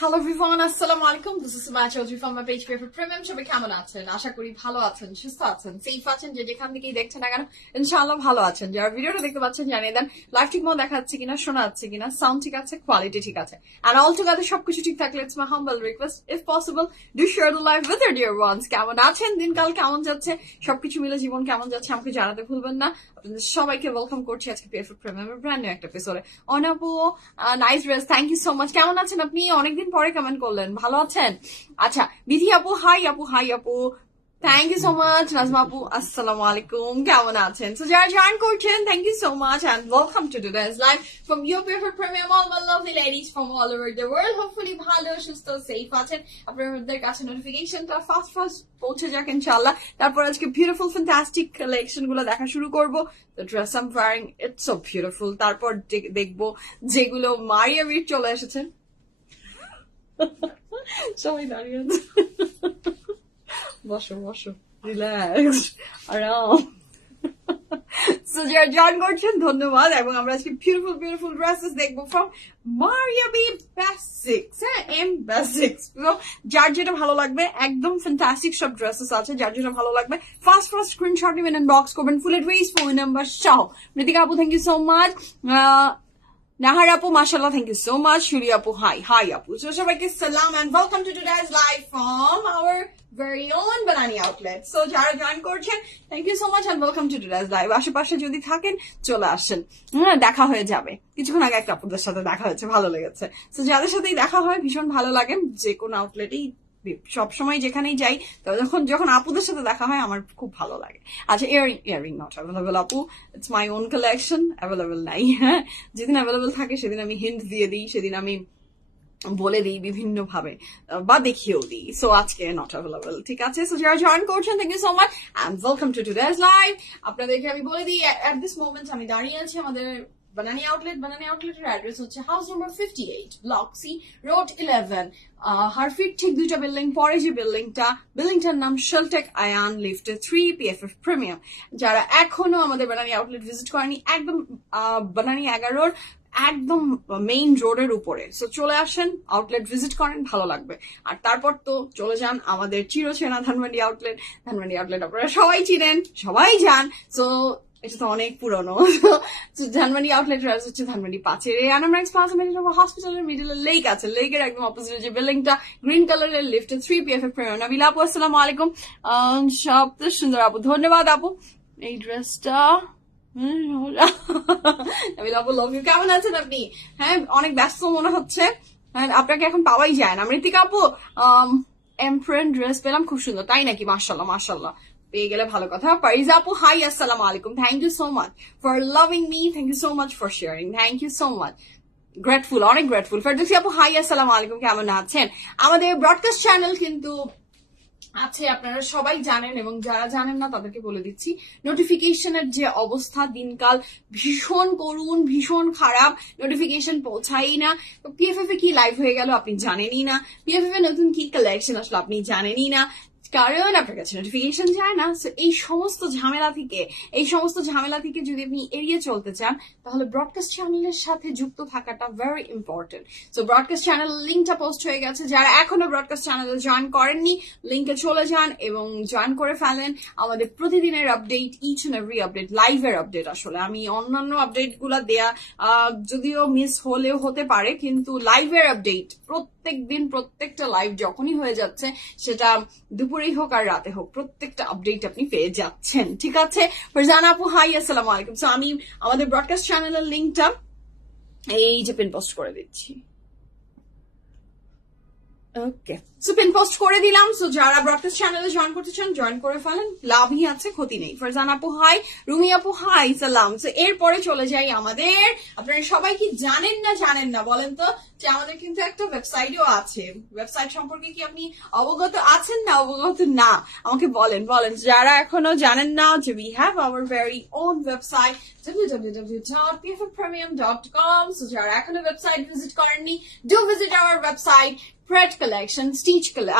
Hello everyone, assalamu alaikum. This is Suma Chaudhary from my page Favorite Premium. সবাই কেমন আছেন? আশা করি ভালো আছেন, সুস্থ আছেন, সেফ আছেন, যে যেখান থেকেই দেখছেন না কেন ইনশাআল্লাহ ভালো আছেন। যারা ভিডিওটা দেখতে পাচ্ছেন জানিয়ে দেন লাইভ ঠিক মতো দেখা যাচ্ছে কিনা, শোনা যাচ্ছে কিনা, সাউন্ড ঠিক আছে, কোয়ালিটি ঠিক আছে। And all together সবকিছু ঠিক থাকলে it's my humble request, if possible, do share the live with your dear ones. কেমন আছেন, দিনকাল কেমন যাচ্ছে, সবকিছু মিলে জীবন কেমন যাচ্ছে আমাকে জানাতে ভুলবেন না। আপনাদের সবাইকে ওয়েলকাম করছি আজকে PFF প্রিমিয়ামের ব্র্যান্ড নিউ একটা এপিসোডে। অনাপু nice dress, thank you so much. কেমন আছেন আপনি? অনেকদিন পরে কমেন্ট করলেন, ভালো আছেন? আচ্ছা, বিধি আপু হাই আপু, হাই আপু, thank you so much. Nazma আপু আসসালামু আলাইকুম, কেমন আছেন? সো যারা জয়েন করছেন thank you so much and welcome to today's live from your favorite premium, all my lovely ladies from all over the world. Hopefully ভালো সুস্থ সেফ আছেন, আপনাদের কাছে নোটিফিকেশনটা ফাস্ট পৌঁছে যাক ইনশাআল্লাহ। তারপর আজকে বিউটিফুল ফ্যান্টাস্টিক কালেকশন গুলো দেখা শুরু করব। The dress I'm wearing, it's so beautiful. তারপর দেখবো যেগুলো মারিয়া বিট চলে এসেছেন। সবাই দাঁড়িয়ে আছে, বসো বসো, রিল্যাক্স, আরাম। সো যারা জয়েন করছেন ধন্যবাদ। এবং আমরা আজকে বিউটিফুল ড্রেসেস দেখবো ফ্রম মারিয়া বি বেসিক্স। হ্যাঁ, এম বেসিক্স। যার যেটা ভালো লাগবে, একদম ফ্যান্টাস্টিক সব ড্রেসেস আছে, যার যেটা ভালো লাগবে ফার্স্ট স্ক্রিনশট নেবেন, ইনবক্স করবেন ফুল অ্যাড্রেস, ফোন নাম্বার সহ। মৃতিকা আপু thank you so much. Nahar Apu, mashallah, thank you so much. Shuri Apu, hi Apu. So, সবাইকে salam and welcome to today's live from our very own Banani outlet. So, যারা join করছেন thank you so much and welcome to today's live. আশেপাশে যদি থাকেন চলে আসেন, দেখা হয়ে যাবে। কিছুক্ষণ আগে একটা আপুদের সাথে দেখা হয়েছে, ভালো লেগেছে। তো যাদের সাথেই দেখা হয় ভীষণ ভালো লাগে, যে কোনো আউটলেটেই সবসময় যেখানেই যাই, যখন আপুদের সাথে দেখা হয় আমার খুব ভালো লাগে। আচ্ছা, ইয়ারিং নট অ্যাভেলেবল আপু, it's my own collection, available নাই। হ্যাঁ, যেদিন অ্যাভেলেবল থাকে সেদিন আমি হিন্ট দিয়ে দিই, সেদিন আমি বলে দিই বিভিন্ন ভাবে বা দেখিয়েও দিই। সো আজকে নট অ্যাভেলেবল, ঠিক আছে। সো যারা জয়েন করছেন thank you so much and welcome to today's live. আপনাদেরকে আমি বলে দিই, এট দিস মোমেন্ট আমি দাঁড়িয়ে আছি আমাদের বানানি আউটলেটের অ্যাড্রেস হচ্ছে house number 58, block C, road 11, হারফিট ঠিক দুইটা বিল্ডিং পরে যে বিল্ডিংটার নাম শেলটেক আয়ান লিফটে 3, PFF প্রিমিয়াম। যারা এখনো আমাদের বানানি আউটলেট ভিজিট করেনি, একদম বানানি 11 একদম মেইন রোডের উপরে। সো চলে আসেন, আউটলেট ভিজিট করেন, ভালো লাগবে। আর তারপর তো চলে যান আমাদের চিরচেনা ধানমন্ডি আউটলেট আপনারা সবাই চিনেন, সবাই যান। সো এটা তো অনেক পুরনো। ধানমন্ডি আউটলেট হচ্ছে ধানমন্ডি 5-এর আনামরাইজ প্লাজা হসপিটালের মিডলে লেক আছে, লেকের একদম অপোজিটে যে বিল্ডিংটা গ্রিন কালারের লিফটে 3, PFF প্রিমিয়াম। নাবিলা আপু আসসালামু আলাইকুম, সব সুন্দর আপু, ধন্যবাদ আপু। এই ড্রেসটা কেমন আছেন আপনি? হ্যাঁ, অনেক ব্যস্ত মনে হচ্ছে, আপনাকে এখন পাওয়াই যায় না। মৃতিকা আপু এমপ্রেন ড্রেস পেলাম, খুব সুন্দর, তাই নাকি? মাশাল্লাহ, পেয়ে গেলে ভালো কথা। পারিজা আপু হাই আসসালামু আলাইকুম, thank you so much for loving me, thank you so much for sharing, thank you so much, grateful, অনেক গ্রেটফুল। ফেরদৌসি আপু হাই আসসালামু আলাইকুম, কেমন আছেন? আমাদের ব্রডকাস্ট চ্যানেল কিন্তু আছে, আপনারা সবাই জানেন, এবং যারা জানেন না তাদেরকে বলে দিচ্ছি, নোটিফিকেশনের যে অবস্থা দিনকাল ভীষণ করুন, ভীষণ খারাপ, নোটিফিকেশন পৌঁছাই না। তো PFF এ কি লাইভ হয়ে গেল আপনি জানেনই না, PFF এ নতুন কি কালেকশন আসলো আপনি জানেনই না, কারণ আপনার কাছে নোটিফিকেশন যায় না। এই সমস্ত ঝামেলা থেকে যদি আপনি এড়িয়ে চলতে চান, তাহলে ব্রডকাস্ট চ্যানেলের সাথে যুক্ত থাকাটা very important. So broadcast channel লিঙ্কটা পোস্ট হয়ে গেছে, যারা এখনো ব্রডকাস্ট চ্যানেলে জয়েন করেননি লিঙ্কে চলে যান এবং জয়েন করে ফেলেন। আমাদের প্রতিদিনের update, each and every update, লাইভের আপডেট। আসলে আমি অন্যান্য আপডেট গুলা দেয়া যদিও মিস হলেও হতে পারে, কিন্তু লাইভের আপডেট প্রত্যেক দিন, প্রত্যেকটা লাইভ যখনই হয়ে যাচ্ছে, সেটা দুপুরেই হোক আর রাতে হোক, প্রত্যেকটা আপডেট আপনি পেয়ে যাচ্ছেন, ঠিক আছে। ফারজানা আপু হাই আসসালামু আলাইকুম। সো আমি আমাদের ব্রডকাস্ট চ্যানেলের লিঙ্কটা এই যে পিন পোস্ট করে দিচ্ছি, ওকে। সো পিন পোস্ট করে দিলাম। সো যারা ব্রডকাস্ট চ্যানেলে জয়েন করতে চান জয়েন করে ফেলেন, লাভই আছে, ক্ষতি নেই। ফারজানা আপু হাই, রুমি আপু হাই, সালাম। সো এরপরে চলে যাই আমাদের, আপনারা সবাই কি জানেন না বলেন তো, যে আমাদের কিন্তু একটা ওয়েবসাইটও আছে। ওয়েবসাইট সম্পর্কে কি আপনি অবগত আছেন না অবগত না আমাকে বলেন। যারা এখনো জানেন না যে we have our very own website www.pffpremium.com. So যারা এখনো ওয়েবসাইট ভিজিট করেননি, do visit our website. Pret collection,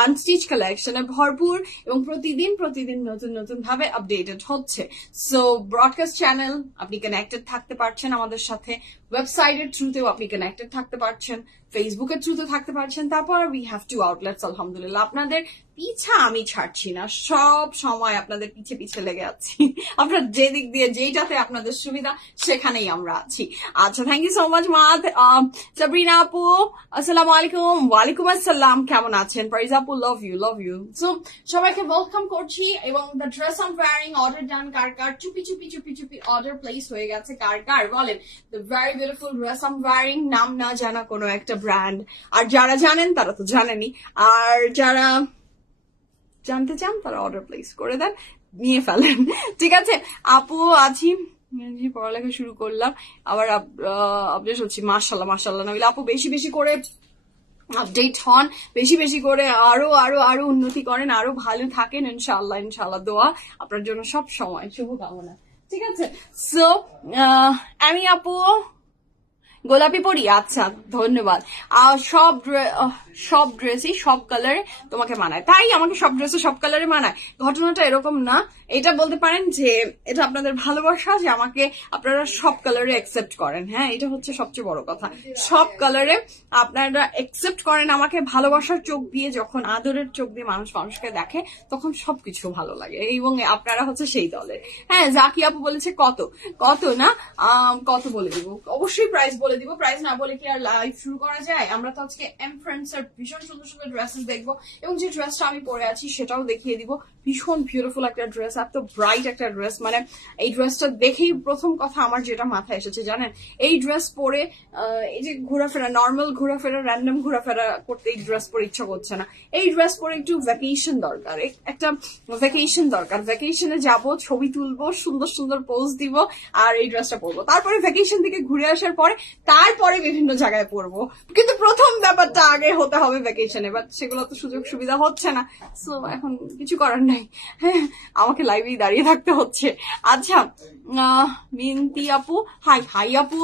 unstitch কালেকশনে ভরপুর এবং প্রতিদিন নতুন ভাবে আপডেটেড হচ্ছে। সো ব্রডকাস্ট চ্যানেল আপনি কানেক্টেড থাকতে পারছেন আমাদের সাথে, ওয়েবসাইটের থ্রুতেও আপনি কানেক্টেড থাকতে পারছেন, ফেসবুকের থ্রুতে থাকতে পারছেন। তারপর উই হ্যাভ 2 আউটলেটস। আলহামদুলিল্লাহ আপনাদের পিছা আমি ছাড়ছি না, সব সময় আপনাদের পিছে লেগে আছি। আপনার যে দিক দিয়ে যেইটাতে আপনাদের সুবিধা সেখানেই আমরা আছি। আচ্ছা, থ্যাংক ইউ সো মাচ মা। সাবরিনা আপু আসসালামু আলাইকুম। ওয়ালাইকুম আসসালাম, কেমন আছেন? প্রাইজ আপু লাভ ইউ। সো সবাইকে ওয়েলকাম করছি এবং the dress I'm wearing order done কার চুপি অর্ডার প্লেস হয়ে গেছে কার বলেন? The very beautiful dress I'm wearing, নাম না জানা কোনো একটা ব্র্যান্ড। আর যারা জানেন তারা তো জানেনই, আর যারা জানতে চান তারা অর্ডার প্লেস করে দেন, নিয়ে ফেলেন। ঠিক আছে আপু, আছি পড়ালেখা শুরু করলাম আবার আপডেট হচ্ছি। মাশাল্লাহ নইলে আপু বেশি করে আপডেট হন, বেশি করে আরো উন্নতি করেন, আরো ভালো থাকেন ইনশাআল্লাহ। দোয়া আপনার জন্য সব সময়, শুভকামনা। ঠিক আছে। সো আমি আপু গোলাপি পরি, আচ্ছা ধন্যবাদ। সব ড্রেসই সব কালারে তোমাকে মানায়, তাই আমাকে সব ড্রেসে সব কালারে মানায়। ঘটনাটা এরকম না, এটা বলতে পারেন যে এটা আপনাদের ভালোবাসা যে আমাকে আপনারা সব কালারে অ্যাকসেপ্ট করেন। হ্যাঁ, এটা হচ্ছে সবচেয়ে বড় কথা, সব কালারে আপনারা অ্যাকসেপ্ট করেন আমাকে। ভালোবাসার চোখ দিয়ে, যখন আদরের চোখ দিয়ে মানুষকে দেখে তখন সবকিছু ভালো লাগে, এবং আপনারা হচ্ছে সেই দলের। হ্যাঁ, জাকি আপু বলেছে কত না কত বলে দিব, অবশ্যই প্রাইস বলে দিব। প্রাইস না বলে কি আর লাইভ শুরু করা যায়? আমরা তো আজকে এম ফ্রেন্ডস এর ভীষণ সুন্দর ড্রেসেস দেখবো, এবং যে ড্রেসটা আমি পরে আছি সেটাও দেখিয়ে দিব। ভীষণ বিউটিফুল একটা ড্রেস, এত ব্রাইট একটা ড্রেস। মানে এই ড্রেসটা দেখেই প্রথম কথা আমার যেটা মাথায় এসেছে জানেন, এই ড্রেস পরে এই যে নর্মাল ঘোরাফেরা, র্যান্ডম ঘোরাফেরা করতে এই ড্রেস পরে ইচ্ছা করছে না। এই ড্রেস পরে একটু ভ্যাকেশন দরকার, একটা ভ্যাকেশন দরকার। ভ্যাকেশনে যাব, ছবি তুলবো, সুন্দর পোজ দিব, আর এই ড্রেসটা পরবো। তারপরে ভ্যাকেশন থেকে ঘুরে আসার পরে তারপরে বিভিন্ন জায়গায় পরবো, কিন্তু প্রথম ব্যাপারটা আগে হতে হবে ভ্যাকেশনে। বাট সেগুলো তো সুযোগ সুবিধা হচ্ছে না, সো এখন কিছু করার নাই। হ্যাঁ, আমাকে লাইভেই দাঁড়িয়ে থাকতে হচ্ছে। আচ্ছা, মিন্তি আপু হাই আপু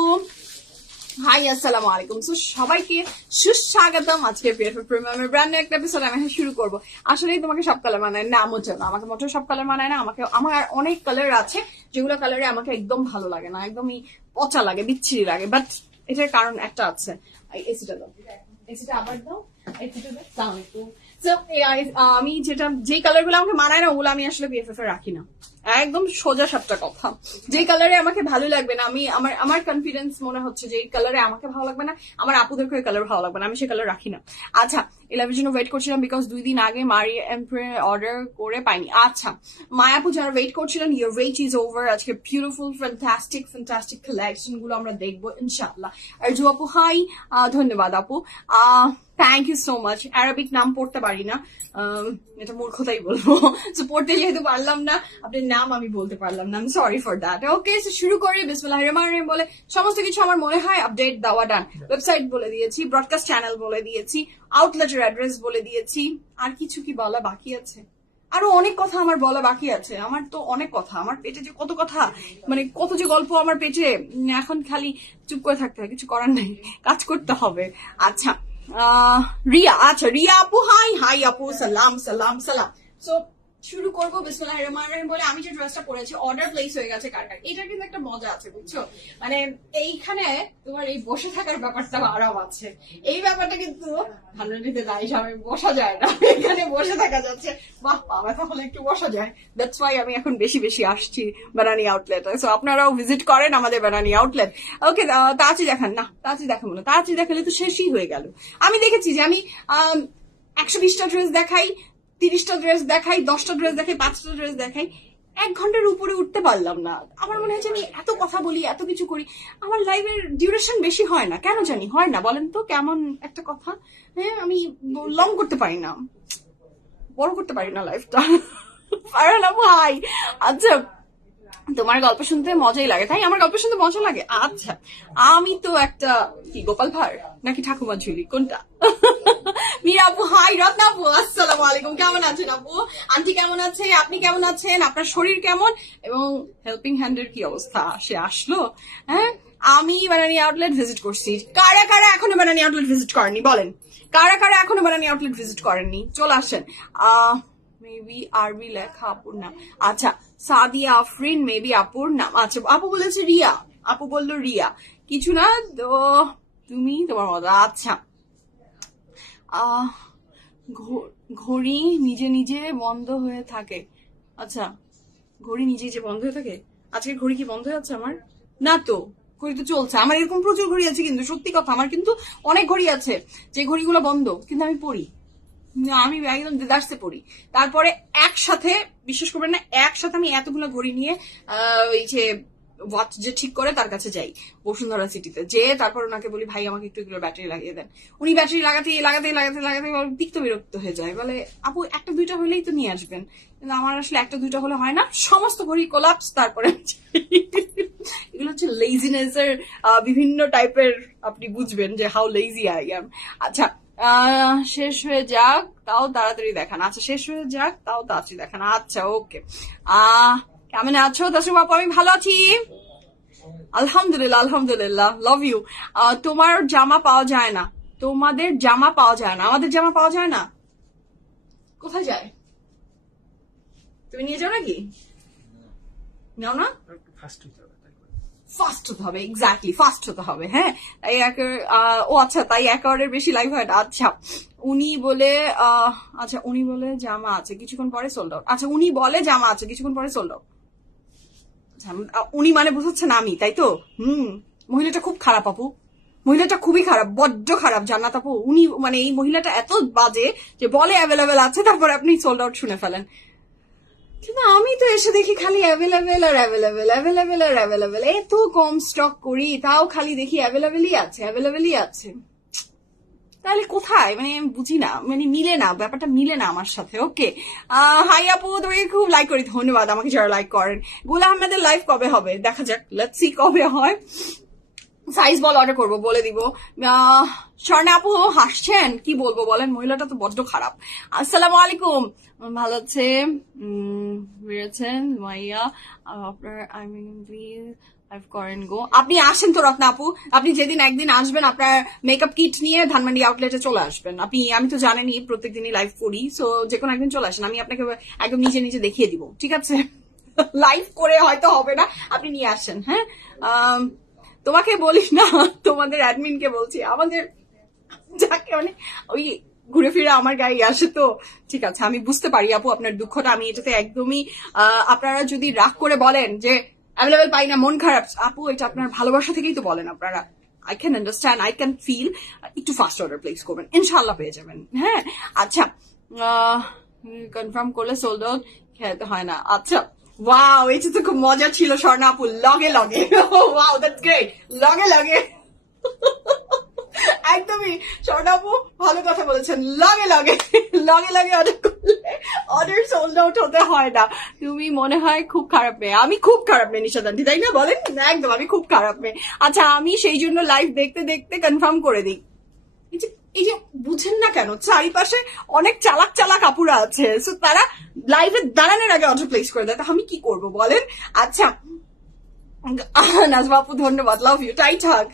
হাই, আসসালামু আলাইকুম। সো সবাইকে সুস্বাগতম আজকে প্রিমিয়ামের ব্র্যান্ড নিউ একটা এপিসোড আমি শুরু করবো। আসলেই তোমাকে সব কালার মানায় না? মোটেও না, আমাকে মোটেও সব কালার মানায় না। আমার অনেক কালার আছে যেগুলো কালারে আমাকে একদম ভালো লাগে না, একদমই পচা লাগে, বিচ্ছিরি লাগে। বাট এটার কারণ একটা আছে। এসিটা দাও, এসিটা আবার দাও, এসিটা দাও। আমি যেই কালার গুলো আমাকে মানায় না ওগুলো আমি আসলে বিএফএফ এ রাখি না, একদম সোজা সাপটা কথা। যেই কালারে আমাকে ভালো লাগবে না, আমি আমার কনফিডেন্স মনে হচ্ছে যে এই কালারে আমাকে ভালো লাগবে না, আমার আপুদেরকে ওই কালার ভালো লাগবে না, আমি সেই কালার রাখি না। আচ্ছা, ইলেভের জন্য ওয়েট করছিলাম বিকজ 2 দিন আগে মারিয়া এমপ্রে অর্ডার করে পাইনি। আচ্ছা মায়াপু, যারা ওয়েট করছিলেন, ইউর ওয়েট ইজ ওভার। আজকে বিউটিফুল ফ্যান্টাস্টিক কালেকশন গুলো আমরা দেখবো ইনশাআল্লাহ। আর জু আপু হাই, ধন্যবাদ আপু, thank you so much. Arabic নাম পড়তে পারি না, এটা মূর্খতাই বলবো। তো পড়তে যেহেতু পারলাম না, আপনার নাম আমি বলতে পারলাম না, সরি ফর দ্যাট। ওকে, শুরু করি। বিসমিল্লাহির রহমানির রহিম বলে সমস্ত কিছু আমার মনে হয় আপডেট দেওয়া ডান। ওয়েবসাইট বলে দিয়েছি, ব্রডকাস্ট চ্যানেল বলে দিয়েছি, আউটলেটের অ্যাড্রেস বলে দিয়েছি। আর কিছু কি বলা বাকি আছে? আরো অনেক কথা আমার বলা বাকি আছে। আমার তো অনেক কথা, আমার পেটে যে কত কথা, মানে কত যে গল্প আমার পেটে। এখন খালি চুপ করে থাকতে হয়, কিছু করার নেই, কাজ করতে হবে। আচ্ছা রিয়া, রিয়া আপু হাই আপু, সালাম। সো শুরু করবো বিসমিল্লাহির রহমানির রহিম বলে। আমি যে ড্রেসটা পরেছি অর্ডার প্লেস হয়ে গেছে কার। এটা কিন্তু একটা মজা আছে বুঝছো, মানে এইখানে তোমার এই বসে থাকার ব্যাপারটা আরাম আছে। এই ব্যাপারটা কিন্তু ধানমন্ডিতে দাঁড়ি সামনে বসা যায় না, এখানে বসে থাকা যাচ্ছে। বাহ, বাবা তাহলে একটু বসা যায়। দ্যাটস ওয়াই আমি এখন বেশি আসছি বানানি আউটলেটে। সো আপনারাও ভিজিট করেন আমাদের বানানি আউটলেট। ওকে, তাড়াতাড়ি দেখান না, তাড়াতাড়ি দেখাবো না, তাড়াতাড়ি দেখালে তো শেষই হয়ে গেল। আমি দেখেছি যে আমি 120টা ড্রেস দেখাই, 30টা ড্রেস দেখাই, 10টা ড্রেস দেখাই, 5টা ড্রেস দেখাই, 1 ঘন্টার উপরে উঠতে পারলাম না। আমার মনে হয় যে আমি এত কথা বলি, এত কিছু করি, আমার লাইভের ডিউরেশন বেশি হয় না, কেন জানি হয় না। বলেন তো কেমন একটা কথা? হ্যাঁ, আমি লং করতে পারি না, বড় করতে পারি না লাইফটা, পারে না ভাই। আচ্ছা, তোমার গল্প শুনতে মজাই লাগে, তাই আমার গল্প শুনতে মজা লাগে। আচ্ছা, আমি তো একটা কি গোপাল ভাঁড় নাকি ঠাকুমা ঝুলি, কোনটা? মীরা আপু হাই, রত্না আপু আসসালামু আলাইকুম, কেমন আছেন আপু? আন্টি কেমন আছে? আপনি কেমন আছেন? আপনার শরীর কেমন? এবং হেল্পিং হ্যান্ডের কি অবস্থা? সে আসলো? হ্যাঁ, আমি বানানি আউটলেট ভিজিট করছি। কারা কারা এখনো বানানি আউটলেট ভিজিট করেননি বলেন, কারা কারা এখনো বানানি আউটলেট ভিজিট করেননি, চলে আসেন। মেবি আরবি লেখা আপুর নাম, আচ্ছা সাদিয়া আফরিন মেবি আপুর নাম, আচ্ছা আপু বলেছে রিয়া, আপু বললো রিয়া, কিছু না তো তুমি তোমার মতো। আচ্ছা ঘড়ি নিজে নিজে বন্ধ হয়ে থাকে, আচ্ছা ঘড়ি নিজে নিজে বন্ধ হয়ে থাকে, আজকে ঘড়ি কি বন্ধ হয়ে যাচ্ছে আমার? না তো, ঘড়ি তো চলছে। আমার এরকম প্রচুর ঘড়ি আছে, কিন্তু সত্যি কথা আমার কিন্তু অনেক ঘড়ি আছে যে ঘড়িগুলো বন্ধ, কিন্তু আমি পড়ি, আমি একদম দেদার্সে পড়ি। তারপরে একসাথে বিশ্বাস করবেন না, একসাথে আমি এতগুলো ঘড়ি নিয়ে ওই যে ওয়াচ যে ঠিক করে তার কাছে যাই বসুন্ধরা সিটিতে, যে তারপর ওনাকে বলি ভাই আমাকে একটু এগুলো ব্যাটারি লাগিয়ে দেন। উনি ব্যাটারি লাগাতে লাগাতে লাগাতে লাগাতে তিক্ত বিরক্ত হয়ে যায়, বলে আপু একটা দুইটা হলেই তো নিয়ে আসবেন, কিন্তু আমার আসলে একটা দুইটা হলে হয় না, সমস্ত ঘড়ি কোলাপস। তারপরে এগুলো হচ্ছে লেজিনেসের বিভিন্ন টাইপের, আপনি বুঝবেন যে হাউ লেজি আই এম। আচ্ছা শেষ হয়ে যাক তাও তাড়াতাড়ি দেখান, আচ্ছা শেষ হয়ে যাক তাও তাড়াতাড়ি দেখান, আচ্ছা ওকে। কেমন আছো তাসরিফ আপু? আমি ভালো আছি আলহামদুলিল্লাহ, আলহামদুলিল্লাহ, লাভ ইউ। তোমার জামা পাওয়া যায় না, তোমাদের জামা পাওয়া যায় না, আমাদের জামা পাওয়া যায় না, কোথায় যায়? তুমি নিয়ে যাও নাকি? নাও না, ফাস্ট হতে হবে, এক্স্যাক্টলি ফাস্ট হতে হবে। হ্যাঁ তাই ও আচ্ছা তাই এক আওয়ারের বেশি লাইভ হয় না। আচ্ছা উনি বলে আচ্ছা উনি বলে জামা আছে কিছুক্ষণ পরে সোল্ড আউট, আচ্ছা উনি বলে জামা আছে কিছুক্ষণ পরে সোল্ড আউট, উনি মানে বুঝাচ্ছেন আমি, তাই তো? মহিলাটা খুব খারাপ আপু, মহিলাটা খুবই খারাপ, বড্ড খারাপ জান্নাত আপু। উনি মানে এই মহিলাটা এত বাজে যে বলে অ্যাভেলেবেল আছে, তারপরে আপনি সোল্ড আউট শুনে ফেলেন। কিন্তু আমি তো এসে দেখি খালি অ্যাভেলেবেল আর অ্যাভেলেবেল, অ্যাভেলেবেল আর অ্যাভেলেবেল, এত কম স্টক করি তাও খালি দেখি অ্যাভেলেবেলই আছে, অ্যাভেলেবেলই আছে। তাহলে কোথায় মানে বুঝি না, মানে মিলে না, ব্যাপারটা মিলে না আমার সাথে। ওকে হাই আপু, তোমাকে খুব লাইক করি, ধন্যবাদ আমাকে যারা লাইক করেন। গুল আহমেদের লাইভ কবে হবে দেখা যাক, লেটস সি কবে হয়। সাইজ বল অর্ডার করবো, বলে দিব। স্বর্ণা আপু হাসছেন, কি বলবো বলেন, মহিলাটা তো বড্ড খারাপ। আসসালামু আলাইকুম, ভালো আছে বেরিয়েছেন মাইয়া আপনার, আই মিন প্লিজ লাইভ করেন গো। আপনি আসেন তো রত্না আপু, আপনি যেদিন একদিন আসবেন আপনার মেকআপ কিট নিয়ে ধানমন্ডি আউটলেটে চলে আসবেন। আপনি, আমি তো জানেনই প্রত্যেকদিনই লাইভ করি, সো যে কোনো একদিন চলে আসেন, আমি আপনাকে একদম নিজে নিজে দেখিয়ে দিব, ঠিক আছে? লাইভ করে হয়তো হবে না, আপনি নিয়ে আসেন। হ্যাঁ তোমাকে বলি না, তোমাদের অ্যাডমিনকে বলছি, আমাদের যাকে মানে ওই ঘুরে ফিরে আমার গায়ে আসে তো। ঠিক আছে আমি বুঝতে পারি আপু আপনার দুঃখটা, আমি এটাতে একদমই আপনারা যদি রাগ করে বলেন যে অ্যাভেলেবেল পাই না মন খারাপ, আপু এটা আপনার ভালোবাসা থেকেই তো বলেন আপনারা, I can understand, I can feel. একটু ফাস্ট অর্ডার প্লেস করবেন, ইনশাল্লাহ পেয়ে যাবেন। হ্যাঁ আচ্ছা কনফার্ম করলে সোল্ড আউট খেতে হয় না। আচ্ছা ওয়াও, এটা তো খুব মজা ছিল স্বর্ণা আপু, লগে লগে, ওয়াও দ্যাটস গ্রেট, লগে লগে। একদমই স্বর্ণা আপু ভালো কথা বলেছেন, লগে লগে, লগে লগে অর্ডার করলে অর্ডার সোল্ড আউট হতে হয় না। তুমি মনে হয় খুব খারাপ মেয়ে, আমি খুব খারাপ মেয়ে নিশাদান্তি, তাই না বলেন? একদম আমি খুব খারাপ মেয়ে। আচ্ছা আমি সেই জন্য লাইভ দেখতে দেখতে কনফার্ম করে দিই। এই যে বুঝেন না কেন, চারিপাশে অনেক চালাক চালাক আপুরা আছে, সো তারা লাইভে দাঁড়ানোর আগে অর্ডার প্লেস করে দেয়, তা আমি কি করবো বলেন? আচ্ছা নাজমা আপু ধন্যবাদ, লাভ ইউ, টাইট হাগ,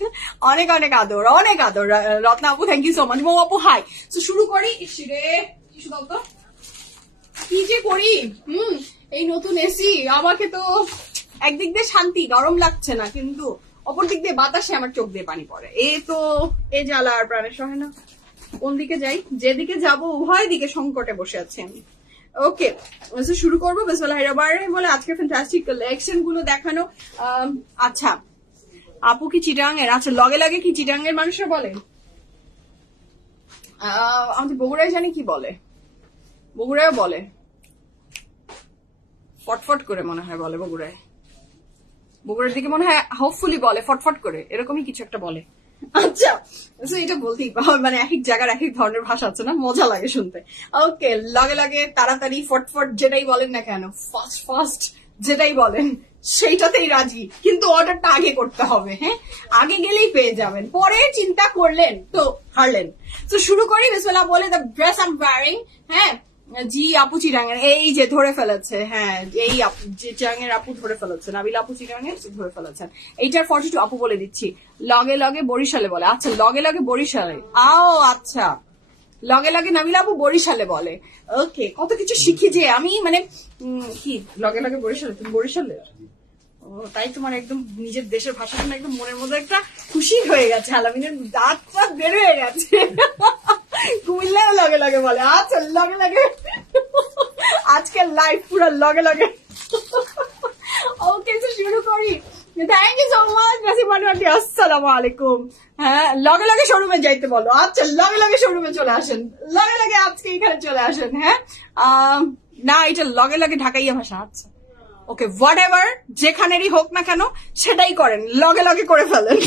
অনেক অনেক আদর, অনেক আদর। রত্না আপু থ্যাংক ইউ সো মাচ। মৌ আপু হাই। তো শুরু করি। ইসরে কিছু দাও তো, কি যে করি। এই নতুন এসি আমাকে তো একদিক দিয়ে শান্তি, গরম লাগছে না, কিন্তু অপর দিক দিয়ে বাতাসে আমার চোখ দিয়ে পানি পড়ে, এই তো এ জ্বালা আর প্রাণের সহে না। কোন দিকে যাই, যেদিকে যাবো উভয় দিকে সংকটে বসে আছি আমি। ওকে শুরু করবো বিসমিল্লাহির রহমানির রহিম বলে, আজকে ফ্যান্টাস্টিক কালেকশন গুলো দেখানো। আচ্ছা আপু কি চিটাং এর? আচ্ছা লগে লাগে কি চিটাং এর মানুষরা বলে? আমাদের বগুড়ায় জানি কি বলে, বগুড়ায় বলে ফটফট করে মনে হয় বলে, বগুড়ায়, বগুড়ার দিকে মনে হয় হোপফুলি বলে ফটফট করে, এরকমই কিছু একটা বলে। আচ্ছা এটা বলতেই মানে এক এক জায়গার এক এক ধরনের ভাষা আছে না, মজা লাগে শুনতে। ওকে লগে লগে, তাড়াতাড়ি, ফটফট, যেটাই বলেন না কেন, ফাস্ট ফাস্ট যেটাই বলেন সেইটাতেই রাজি, কিন্তু অর্ডারটা আগে করতে হবে। হ্যাঁ আগে গেলেই পেয়ে যাবেন, পরে চিন্তা করলেন তো হারলেন। তো শুরু করি বিসমিল্লাহ বলে, the dress I am wearing. হ্যাঁ জি আপু চিরাঙের, এই যে ধরে ফেলেছে, হ্যাঁ এই আপু যে চিরাঙের আপু ধরে ফেলেছে, নাবিল আপু চিরাঙের ধরে ফেলেছেন। এইটার 42 আপু বলে দিচ্ছি, লগে লগে বরিশালে বলে। আচ্ছা লগে লগে বরিশালে, আচ্ছা লগে লগে নাবিল আপু বরিশালে বলে। ওকে, কত কিছু শিখি যে আমি, মানে কি লগে লগে বরিশালে, তুমি বরিশালে? ও তাই তোমার একদম নিজের দেশের ভাষা শুনে একদম মনের মধ্যে একটা খুশি হয়ে গেছে, আলামিনের দাঁত টাত বের হয়ে গেছে। কুমিল্লাও লগে লগে বলে। আচ্ছা লগে লগে, আজকে লাইভ পুরো লগে লগে। ওকে তো শুরু করি। থ্যাংক ইউ সো মাচ নাসিমানুয়াটি, আসসালামু আলাইকুম। হ্যাঁ লগে লগে শোরুমে যাইতে বলো। আচ্ছা লগে লগে শোরুমে চলে আসেন, লগে লগে আজকে এখানে চলে আসেন। হ্যাঁ না এটা লগে লগে ঢাকাইয়া ভাষা। আচ্ছা ওকে, হোয়াট এভার, যেখানেরই হোক না কেন সেটাই করেন, লগে লগে করে ফেলেন।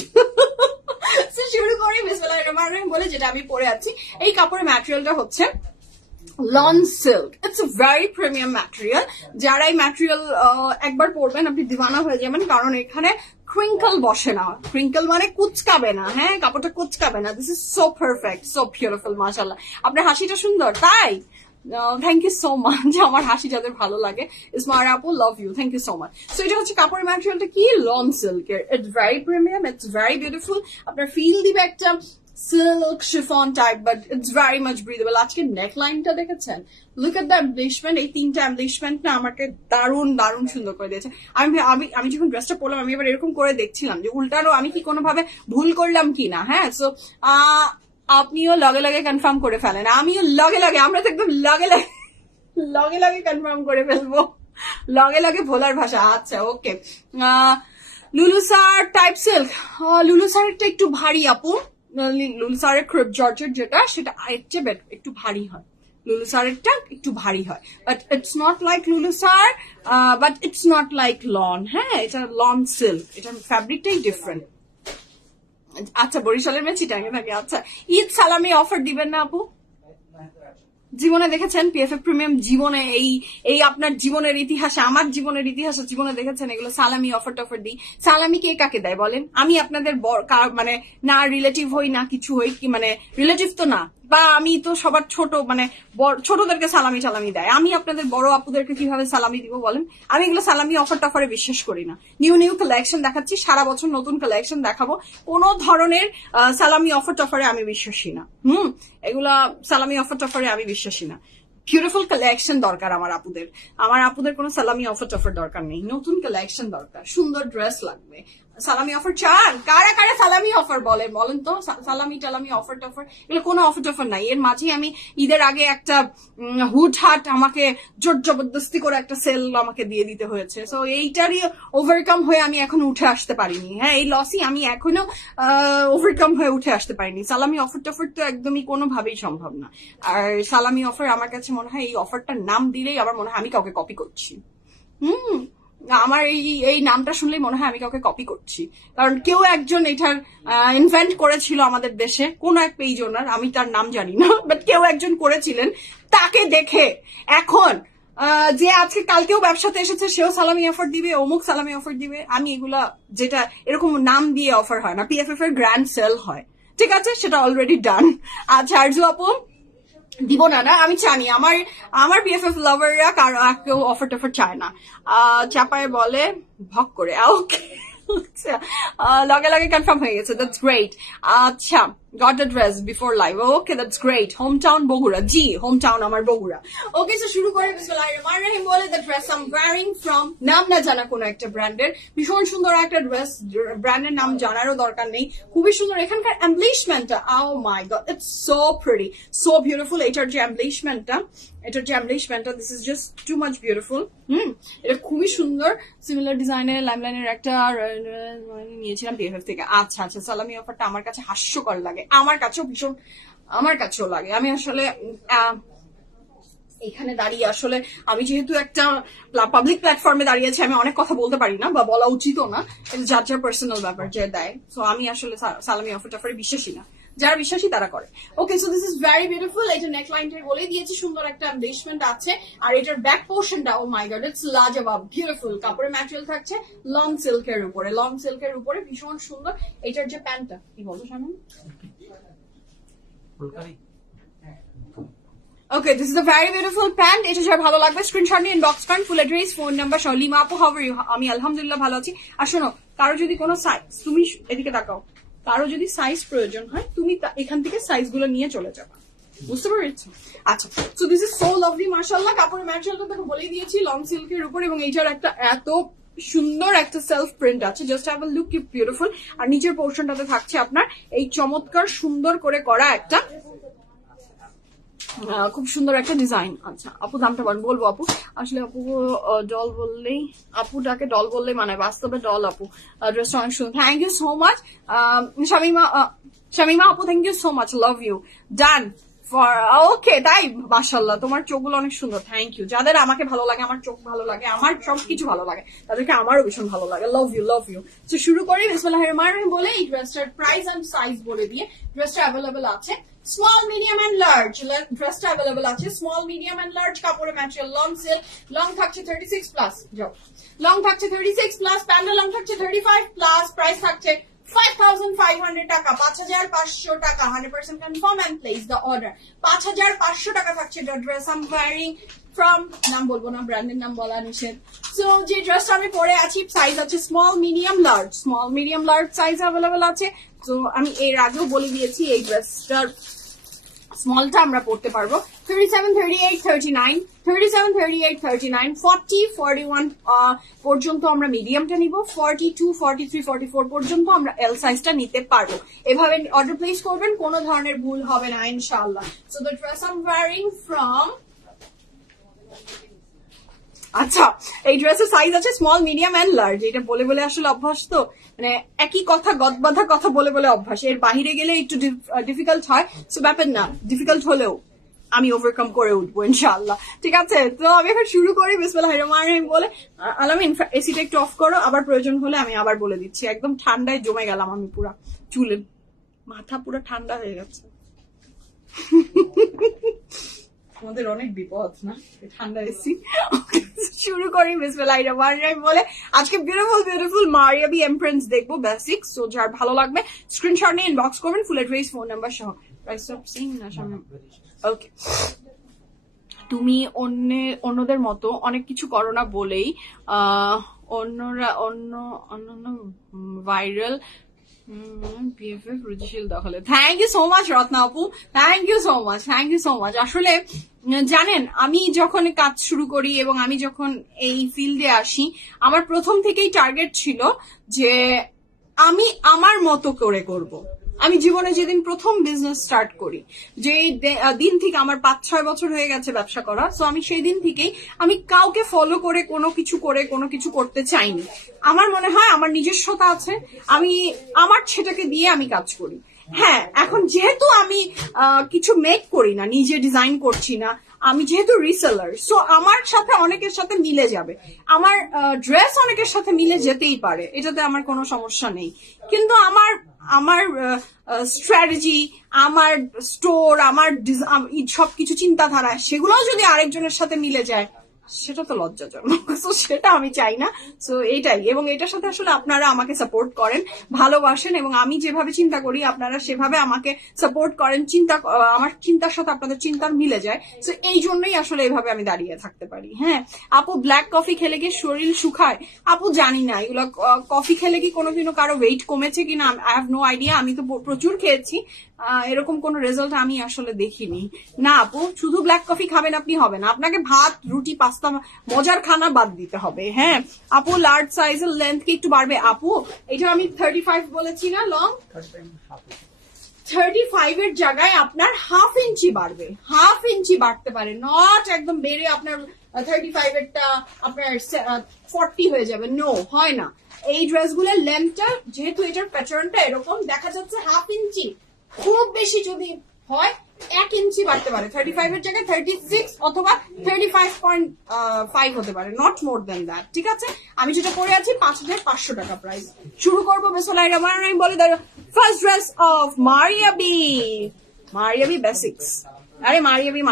শুরু করি বিসমিল্লাহির রহমানির রহিম বলে, যেটা আমি পরে আছি। এই কাপড়ের ম্যাটেরিয়ালটা হচ্ছে lawn silk. It's a very premium material. যারা এই ম্যাটেরিয়াল একবার পরবেন আপনি দিওয়ানা হয়ে যাবেন, কারণ এখানে ক্রিঙ্কল বসে না। ক্রিঙ্কল মানে কুচকাবে না, হ্যাঁ কাপড়টা কুচকাবে না। This is so perfect, so beautiful, মাশাআল্লাহ। আপনার হাসিটা সুন্দর, তাই থ্যাংক ইউ সো মাচ। আমার হাসি যাদের ভালো লাগে, ইসমাইল আপু love you, thank you so much. So এটা হচ্ছে কাপড়ের ম্যাটেরিয়ালটা কি, লন সিল্কের। It's very premium, it's very beautiful. আপনার ফিল দিবে একটা silk chiffon type, but it's very much breathable. আজকে নেকলাইনটা দেখেছেন, লুক এট দ্য এমব্লিশমেন্ট। এই তিনটা এমব্লিশমেন্ট না আমাকে দারুণ দারুণ সুন্দর করে দিয়েছে। আমি যখন ড্রেসটা পরলাম, আমি এবার এরকম করে দেখছিলাম যে উল্টারও আমি কি কোনোভাবে ভুল করলাম কিনা। হ্যাঁ সো আপনিও লগে লগে কনফার্ম করে ফেলেন, আমিও লগে লগে, আমরা তো একদম লগে লগে লগে লগে কনফার্ম করে ফেলবো, লগে লগে ভোলার ভাষা। আচ্ছা ওকে, লুলুসার টাইপ সিল্ক। লুলুসারেরটা একটু ভারী আপু, লুলুসারের ক্রেপ জর্জেট যেটা, সেটা আরেকটা একটু ভারী হয়। লুলুসারেরটা একটু ভারী হয়, but it's not like Lulusar, but it's not like lawn. হ্যাঁ এটা লন সিল্ক, এটার ফ্যাব্রিকটাই ডিফারেন্ট। আচ্ছা বরিশালের মেয়ে চিটাঙ্গে থাকে। আচ্ছা ঈদ সালামি অফার দিবেন না আপু? জীবনে দেখেছেন পিএফএফ প্রিমিয়াম জীবনে এই আপনার জীবনের ইতিহাসে, আমার জীবনের ইতিহাসে জীবনে দেখেছেন এগুলো সালামি অফার টফার দিই? সালামি কে কাকে দেয় বলেন? আমি আপনাদের মানে না রিলেটিভ হই না কিছু হই, কি মানে রিলেটিভ তো না, বা আমি তো সবার ছোট, মানে ছোটদেরকে সালামি টালামি দেয়, আমি আপনাদের বড় আপুদেরকে কিভাবে সালামি দিব বলেন? আমি এগুলো সালামি অফার টফারে বিশ্বাস করি না। নিউ নিউ কালেকশন দেখাচ্ছি, সারা বছর নতুন কালেকশন দেখাবো, কোন ধরনের সালামি অফার টফারে আমি বিশ্বাসী না। এগুলা সালামি অফার টফারে আমি বিশ্বাসী না। বিউটিফুল কালেকশন দরকার আমার আপুদের কোনো সালামি অফার টফার দরকার নেই, নতুন কালেকশন দরকার, সুন্দর ড্রেস লাগবে। সালামি অফার চান? কারা কারা সালামি অফার বলেন তো? সালামি টালামি অফার টফার এগুলো কোনো অফার টফার নাই। এর মাঝে আমি ঈদের আগে একটা হুটহাট আমাকে জোর জবরদস্তি করে একটা সেল আমাকে দিয়ে দিতে হয়েছে। সো এইটারই ওভারকাম হয়ে আমি এখনো উঠে আসতে পারিনি। হ্যাঁ এই লসই আমি এখনো ওভারকাম হয়ে উঠে আসতে পারিনি। সালামি অফার টফার তো একদমই কোনোভাবেই সম্ভব না। আর সালামি অফার আমার কাছে মনে হয় এই অফারটার নাম দিলেই আমার মনে হয় আমি কাউকে কপি করছি। আমার এই নামটা শুনলেই মনে হয় আমি কাউকে কপি করছি, কারণ কেউ একজন এটার ইনভেন্ট করেছিল আমাদের দেশে, কোন এক পেজ ওনার, আমি তার নাম জানি না, বাট কেউ একজন করেছিলেন। তাকে দেখে এখন যে আজকে কালকেও ব্যবসাতে এসেছে সেও সালামি অফার দিবে, অমুক সালামি অফার দিবে। আমি এগুলা, যেটা এরকম নাম দিয়ে অফার হয় না, পিএফএফ এর গ্র্যান্ড সেল হয়, ঠিক আছে, সেটা অলরেডি ডান। আচ্ছা আরজু আপু দিব না, আমি জানি আমার বিএফএফ লাভাররা কারো কেউ অফার টফার চায় না। চাপায় বলে ভক করে। ওকে লগে লগে কনফার্ম হয়ে গেছে, দ্যাটস গ্রেট। আচ্ছা got the dress before live, okay that's great. Home town Bogura, G home town আমার বগুড়া। ওকে সো শুরু করে বিসমিল্লাহির রহমানির রহিম বলে, the dress I am wearing from, নাম না জানা কোনো একটা ব্র্যান্ডের, ভীষণ সুন্দর একটা ড্রেস, ব্র্যান্ডের নাম জানারও দরকার নেই, খুবই সুন্দর। এখানকার এমব্লিশমেন্টটা, oh my god, it's so pretty, so beautiful. এটার যে এমব্লিশমেন্টটা, this is just too much beautiful. এটা খুবই সুন্দর, সিমিলার ডিজাইনের লাইমলাইনের একটা নিয়েছিলাম বিএফএফ থেকে। আচ্ছা আচ্ছা, সালামি অফারটা আমার কাছে হাস্যকর লাগে, আমার কাছেও লাগে। আমি আসলে এখানে দাঁড়িয়ে আসলে আমি যেহেতু একটা পাবলিক প্ল্যাটফর্মে দাঁড়িয়েছি, আমি অনেক কথা বলতে পারি না, বা বলা উচিতও না, এটা যার যার পার্সোনাল ব্যাপার যে দেয়। সো আমি আসলে সালামি অফার টফারে বিশ্বাসী না, যারা বিশ্বাসী তারা করে। Okay so this is very beautiful. এটা নেকলাইনটা বলে দিয়েছি, সুন্দর একটা এমব্লিশমেন্ট আছে। আর এটার ব্যাক পোর্শনটা, ও মাই গড, ইটস লাজবাব, বিউটিফুল। কাপড়ের ম্যাটেরিয়াল থাকছে লং সিল্কের উপরে, ভীষণ সুন্দর। এটার যে প্যান্টটা, কি বলতো Sanu? Okay, this is a very beautiful pant. এটা যার ভালো লাগবে স্ক্রিনশট নিয়ে ইনবক্স করেন, ফুল অ্যাড্রেস, ফোন নাম্বার সহ। লিমা আপু, হাউ আর ইউ? আমি আলহামদুলিল্লাহ ভালো আছি। আর শোনো, কারো যদি কোনো সাইজ, তুমি এদিকে তাকাও, কারো যদি সাইজ প্রয়োজন হয় তুমি এখান থেকে সাইজ গুলো নিয়ে চলে যাবা, বুঝতে পেরেছি? আচ্ছা, so this is so lovely মাশাআল্লাহ। কাপড়ের ম্যাটেরিয়ালটা তোকে বলে দিয়েছি, লং সিল্কের উপর, এবং এইটার একটা এত সুন্দর একটা সেলফ প্রিন্ট আছে, জাস্ট হ্যাভ আ লুক, কি বিউটিফুল। আর নিচের পোর্শনটাতে থাকছে আপনার এই চমৎকার সুন্দর করে করা একটা খুব সুন্দর একটা ডিজাইন। আচ্ছা আপু, দামটা বলবো আপু? আসলে আপু ডল বললেই, আপুটাকে ডল বললেই মানে বাস্তবে ডল আপু। ড্রেসটা অনেক সুন্দর, thank you so much. Shamima আপু, thank you so much, love you. Done for, okay, তাই মাশাআল্লাহ তোমার চোখগুলো অনেক সুন্দর, থ্যাংক ইউ। যাদের আমাকে ভালো লাগে, আমার চোখ ভালো লাগে, আমার সবকিছু ভালো লাগে, তাদেরকে আমারও ভীষণ ভালো লাগে, লাভ ইউ, লাভ ইউ। তো শুরু করি বিসমিল্লাহির রহমানির রহিম বলে, এই ড্রেসটার প্রাইস এন্ড সাইজ বলে দিয়ে। ড্রেসটা অ্যাভেলেবল আছে স্মল, মিডিয়াম এন্ড লার্জ। ড্রেসটা অ্যাভেলেবল আছে স্মল, মিডিয়াম এন্ড লার্জ। কাপড়ের ম্যাটেরিয়াল লং সিল্ক, লং থাকছে 36 প্লাস, যাও, লং থাকছে 36 প্লাস, প্যান্ডেল লং থাকছে 35 প্লাস, প্রাইস থাকছে 5,500 টাকা, 5,500 টাকা, 100% confirm and place the order। 5,500 টাকা থাকছে the dress I'm wearing from, নাম বলবো না, ব্র্যান্ডের নাম বলা নিষেধ। সো যে ড্রেসটা আমি পরে আছি, সাইজ আছে small, medium, large. Small, medium, large size available আছে। তো আমি এর আগেও বলে দিয়েছি এই ড্রেসটার স্মলটা আমরা পড়তে পারবো 37, 38, 39, 37, 38, 39, 40, 41 পর্যন্ত আমরা মিডিয়ামটা নিব, 42, 43, 44 পর্যন্ত আমরা এল সাইজটা নিতে পারবো। এভাবে অর্ডার প্লেস করবেন, কোনো ধরনের ভুল হবে না ইনশাআল্লাহ। So the dress I am wearing from, আচ্ছা এই ড্রেসের সাইজ আছে স্মল, মিডিয়াম এন্ড লার্জ। এটা বলে বলে আসলে অভ্যাস, তো মানে একই কথা, গদবাধা কথা বলে বলে অভ্যাস। এর বাহিরে গেলে একটু ডিফিকাল্ট হয়, সো ব্যাপার না, ডিফিকাল্ট হলেও আমি ওভারকাম করে উঠবো ইনশাআল্লাহ, ঠিক আছে? তো আমি এখন শুরু করি বিসমিল্লাহির রহমানির রহিম বলে। আলামিন এসিটা একটু অফ করো, আবার প্রয়োজন হলে আমি আবার বলে দিচ্ছি। একদম ঠান্ডায় জমে গেলাম আমি, পুরা চুলে মাথা পুরো ঠান্ডা হয়ে গেছে। আমাদের অনেক বিপদ না ঠান্ডা এসি। শুরু করি বিসমিল্লাহির রহমানির রহিম বলে। আজকে বিউটিফুল বিউটিফুল মারিয়াবি এমপ্রিন্টস দেখবো, বেসিক্স। তো যার ভালো লাগবে স্ক্রিনশট নিয়ে ইনবক্স করবেন, ফুল অ্যাড্রেস, ফোন নাম্বার সহ। ওকে, তুমি অন্যদের মতো অনেক কিছু করো না বলেই অন্যরা অন্য ভাইরাল রুচিশীল দখলে। Thank you so much Ratna আপু, thank you so much, thank you so much. আসলে জানেন, আমি যখন কাজ শুরু করি এবং আমি যখন এই ফিল্ডে আসি, আমার প্রথম থেকেই টার্গেট ছিল যে আমি আমার মতো করে করব। আমি জীবনে যেদিন প্রথম বিজনেস স্টার্ট করি, যে দিন থেকে আমার 5-6 বছর হয়ে গেছে ব্যবসা করা, সো আমি সেই দিন থেকেই আমি কাউকে ফলো করে কোনো কিছু করতে চাইনি। আমার মনে হয় আমার নিজস্বতা আছে, আমি আমার সেটাকে দিয়ে আমি কাজ করি। হ্যাঁ, এখন যেহেতু আমি কিছু মেক করি না, নিজে ডিজাইন করছি না, আমি যেহেতু রিসেলার, সো আমার সাথে অনেকের সাথে মিলে যাবে, আমার ড্রেস অনেকের সাথে মিলে যেতেই পারে, এটাতে আমার কোনো সমস্যা নেই। কিন্তু আমার স্ট্র্যাটেজি, আমার স্টোর, আমার সবকিছু চিন্তাধারা, সেগুলোও যদি আরেকজনের সাথে মিলে যায়, সেটা তো লজ্জাজনক, সো সেটা আমি চাই না। সো এইটাই, এবং এটার সাথে আসলে আপনারা আমাকে সাপোর্ট করেন, ভালোবাসেন, এবং আমি যেভাবে চিন্তা করি আপনারা সেভাবে আমাকে সাপোর্ট করেন, আমার চিন্তার সাথে আপনাদের চিন্তার মিলে যায়। সো এই জন্যই আসলে এইভাবে আমি দাঁড়িয়ে থাকতে পারি। হ্যাঁ আপু, ব্ল্যাক কফি খেলে কি শরীর শুকায়? আপু জানি না, এগুলো কফি খেলে কি কোনোদিনও কারো ওয়েট কমেছে কিনা, আই হ্যাভ নো আইডিয়া। আমি তো প্রচুর খেয়েছি, এরকম কোন রেজাল্ট আমি আসলে দেখিনি। না আপু, শুধু ব্ল্যাক কফি খাবেন আপনি হবে না, আপনাকে ভাত, রুটি, পাস্তা, মজার খানা বাদ দিতে হবে। হ্যাঁ আপু, লার্জ সাইজের লেন্থ কি একটু বাড়বে? আপু এটা আমি 35 বলেছি না, লং 35 এর জায়গায় আপনার 1/2 ইঞ্চি বাড়বে, 1/2 ইঞ্চি বাড়তে পারে, নট একদম বেড়ে আপনার 35 এরটা আপনার 40 হয়ে যাবে। নো, হয় না। এই ড্রেসগুলোর লেন্থটা, যেহেতু এটার প্যাটার্নটা এরকম দেখা যাচ্ছে, 1/2 ইঞ্চি, খুব বেশি যদি হয় 1 ইঞ্চি বাড়তে পারে, 35 এর জায়গায় 36 অথবা 35.5 হতে পারে, নট মোর দেন দ্যাট। ঠিক আছে, আমি যেটা করে আছি 5,500 টাকা প্রাইস। শুরু করবো বিসমিল্লাহির রহমানির রহিম বলে। First dress of Maria B basics. আরে মারিয়াবি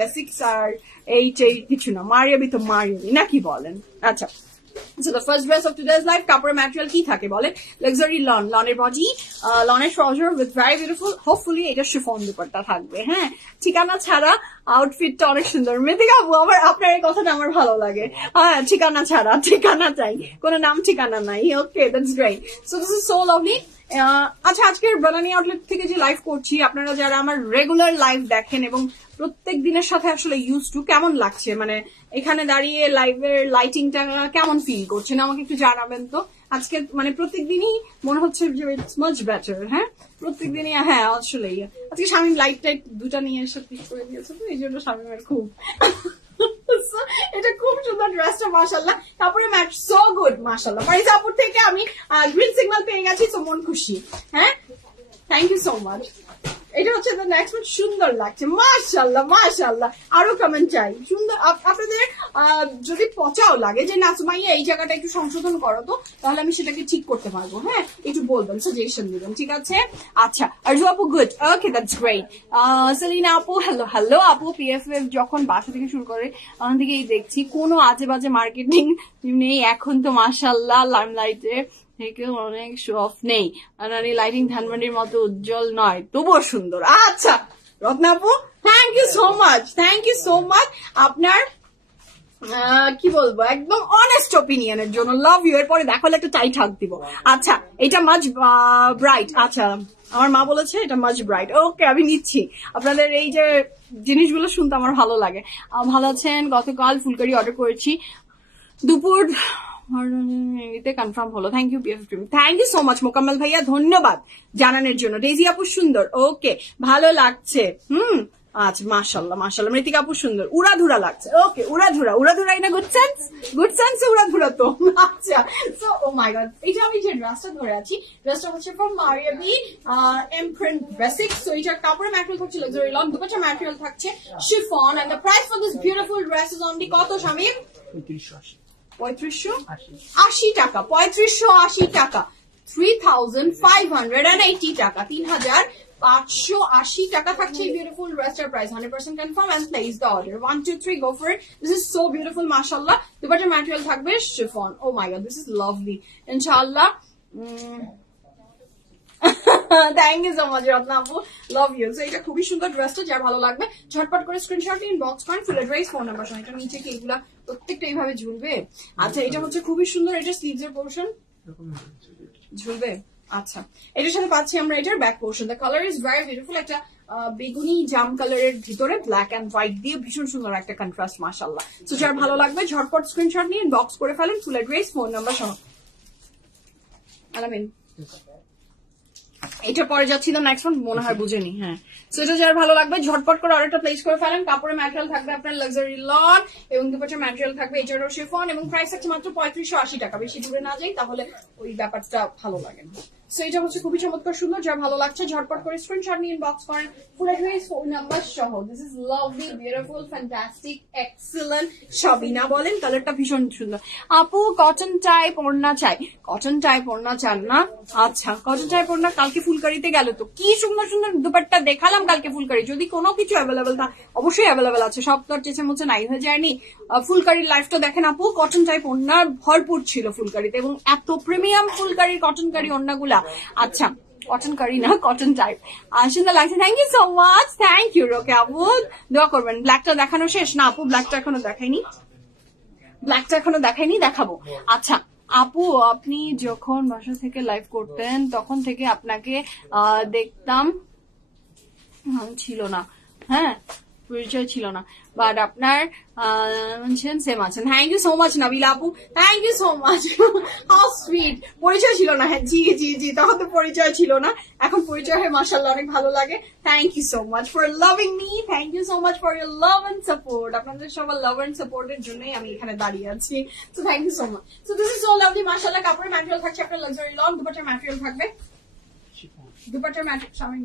বেসিক্স আর এই কিছু না, মারিয়াবি তো মারিয়াবি, না কি বলেন? আচ্ছা, So the first dress of today's life, কাপড়ের ম্যাটেরিয়াল কি থাকে বলে? লাক্সারি লন, লনের বডি, লনের trouser with very beautiful, hopefully এটা শিফন দুপাট্টা থাকবে। হ্যাঁ, ঠিকানা ছাড়া আউটফিটটা অনেক সুন্দর। মেথিকা আপু, আমার আপনার এই কথাটা আমার ভালো লাগে। হ্যাঁ, ঠিকানা ছাড়া, ঠিকানা চাই, কোনো নাম ঠিকানা নাই। Okay, that's great. So this is so lovely. আচ্ছা, আজকের বানানি আউটলেট থেকে যে লাইভ করছি, আপনারা যারা আমার রেগুলার লাইভ দেখেন এবং প্রত্যেক দিনের সাথে আসলে ইউজ টু, কেমন লাগছে মানে এখানে দাঁড়িয়ে লাইভের লাইটিংটা কেমন ফিল করছেন আমাকে একটু জানাবেন তো। আজকে মানে প্রত্যেকদিনই মনে হচ্ছে যে ইটস মাচ বেটার। হ্যাঁ, প্রত্যেকদিনই। হ্যাঁ, আসলেই আজকে শামীম লাইট টাইট দুটা নিয়ে এসে ঠিক করে দিয়েছে, তো এই জন্য শামীমের খুব এটা খুব সুন্দর ড্রেসটা, মাশাআল্লাহ। তারপরে ম্যাচ সো গুড, মাশাআল্লাহ। ফারিজা আপুর থেকে আমি গ্রিন সিগন্যাল পেয়ে গেছি, তো মন খুশি। হ্যাঁ, থ্যাংক ইউ সো মাচ। এটা হচ্ছে the next one, সুন্দর লাগছে, মাশাআল্লাহ মাশাআল্লাহ। আরো কমেন্ট চাই সুন্দর। আপনাদের যদি পচাও লাগে যে না সুমাইয়া এই জায়গাটা একটু সংশোধন করো তো, তাহলে আমি সেটাকে ঠিক করতে পারবো। হ্যাঁ, একটু বলবেন, সাজেশন দিবেন, ঠিক আছে? আচ্ছা, আরজু আপু good, okay, that's great. Selina আপু, হ্যালো হ্যালো আপু। পিএফএফ যখন বাসা থেকে শুরু করে ওখান থেকেই দেখছি, কোনো আজে বাজে মার্কেটিং নেই এখন তো, মাশাআল্লাহ। লাইমলাইটে থেকে অনেক শো অফ নেই, লাইটিং ধানমন্ডির মতো উজ্জ্বল নয়, তবুও সুন্দর। আচ্ছা রত্না আপু, thank you so much, thank you so much আপনার কি বলবো একদম অনেস্ট ওপিনিয়নের জন্য। Love you. এরপরে দেখালে একটা টাইট হাগ দিব। আচ্ছা, এটা মাচ ব্রাইট। আচ্ছা, আমার মা বলেছে এটা মাচ ব্রাইট। ওকে, আমি নিচ্ছি। আপনাদের এই যে জিনিসগুলো শুনতে আমার ভালো লাগে। ভালো আছেন? গতকাল ফুলকারি অর্ডার করেছি, দুপুর কনফার্ম হলো। Thank you BFF, thank you so much Mokammal ভাইয়া, ধন্যবাদ জানানোর জন্য। ডেজি আপু সুন্দর, ওকে, ভালো লাগছে। আচ্ছা, মাশাআল্লাহ মাশাআল্লাহ। মৃতিকা আপু সুন্দর, উড়াধুরা লাগছে। ওকে, উড়াধুরা, উড়াধুরাই না গুড সেন্স, গুড সেন্স উড়াধুরা তো। আচ্ছা, সো ও মাই গড, এটা আমি যে ড্রেসটা ধরে আছি, ড্রেসটা হচ্ছে from Maria B M print basics. So এটার কাপড়ের ম্যাটেরিয়াল থাকছে লাক্সারি লন, দুপাট্টার ম্যাটেরিয়াল থাকছে chiffon, and the price for this beautiful dress is only কত শামিম? 3580 টাকা, 3580 টাকা, 3580 টাকা, 3580 টাকা থাকছে এই বিউটিফুল ড্রেসটার price. 100% confirm and place the order. 1 2 3 go for it. This is so beautiful, মাশাআল্লাহ। দুপাট্টার ম্যাটেরিয়াল থাকবে chiffon. Oh my god, this is lovely, ইনশাআল্লাহ। Thank you so much Ratna আপু, লাভ ইউ। সো এটা খুবই সুন্দর ড্রেসটা, যার ভালো লাগবে ঝটপট করে স্ক্রিনশট ইনবক্স করেন, ফুল অ্যাড্রেস, ফোন নাম্বার সহ। এটা নিচে কি এগুলা প্রত্যেকটা এইভাবে ঝুলবে? আচ্ছা, এটা হচ্ছে খুবই সুন্দর, এটা স্লিভস এর পোর্শন ঝুলবে। আচ্ছা, এটার সাথে পাচ্ছি আমরা এটার back portion. The colour is very beautiful, একটা বেগুনি জাম কালারের ভিতরে ব্ল্যাক এন্ড হোয়াইট দিয়ে ভীষণ সুন্দর একটা কন্ট্রাস্ট, মাশাআল্লাহ। সো যার ভালো লাগবে ঝটপট স্ক্রিনশট নিয়ে ইনবক্স করে ফেলেন, ফুল অ্যাড্রেস, ফোন নাম্বার সহ। আলামিন, এটা পরে যাচ্ছি তো নেক্সট ওয়ান, মনে হয় বুঝেনি। হ্যাঁ, সো এটা যার ভালো লাগবে ঝটপট করে অর্ডারটা প্লেস করে ফেলেন। কাপড়ের ম্যাটেরিয়াল থাকবে আপনার লাক্সারি লন এবং দুপাট্টার ম্যাটেরিয়াল থাকবে এটারও শিফন, এবং প্রাইস থাকছে মাত্র 3580 টাকা। বেশি দূরে না যাই, তাহলে ওই ব্যাপারটা ভালো লাগে না। সো এটা হচ্ছে খুবই চমৎকার সুন্দর, যার ভালো লাগছে ঝটপট করে স্ক্রিনশট নিয়ে ইনবক্স করেন, ফুল অ্যাড্রেস, ফোন নাম্বার সহ। This is lovely, beautiful, fantastic, excellent. Sabina বলেন কালারটা ভীষণ সুন্দর। আপু কটন টাইপ ওড়না চাই, কটন টাইপ ওড়না চান না? আচ্ছা, কটন টাইপ ওড়না কালকে ফুলকারিতে গেল তো কি সুন্দর সুন্দর দুপাট্টা দেখালাম কালকে ফুলকারি। যদি কোনো কিছু অ্যাভেলেবেল থাকে, অবশ্যই অ্যাভেলেবেল আছে, সব তো চেঁচে মুছে নাই হয়ে যায়নি। ফুলকারির লাইফটা দেখেন আপু, কটন টাইপ ওড়না ভরপুর ছিল ফুলকারিতে, এবং এত প্রিমিয়াম ফুলকারির কটন কারি ওড়নাগুলা। আচ্ছা, কটন কারি না, কটন টাইপ, সুন্দর লাগছে। Thank you so much, thank you. Okay আপু, দোয়া করবেন। ব্ল্যাকটা দেখানো শেষ না আপু? ব্ল্যাকটা এখনো দেখাইনি, ব্ল্যাকটা এখনো দেখাইনি, দেখাবো। আচ্ছা আপু, আপনি যখন বাসা থেকে লাইভ করতেন তখন থেকে আপনাকে দেখতাম, ছিল না, হ্যাঁ পরিচয় ছিল না, বাট আপনার সেম আছেন। Thank you so much Nabila আপু, thank you so much, how sweet. পরিচয় ছিল না, হ্যাঁ জি জি জি, তখন তো পরিচয় ছিল না, এখন পরিচয় হয়, মাশাআল্লাহ অনেক ভালো লাগে। Thank you so much for loving me, thank you so much for your love and support. আপনাদের সবার লাভ এন্ড সাপোর্টের জন্যই আমি এখানে দাঁড়িয়ে আছি। So thank you so much. So this is so lovely, মাশাআল্লাহ। কাপড়ের ম্যাটেরিয়াল থাকছে আপনার লাক্সারি লন, দুপাট্টার ম্যাটেরিয়াল থাকবে, দুপাট্টার ম্যাটেরিয়াল। আমি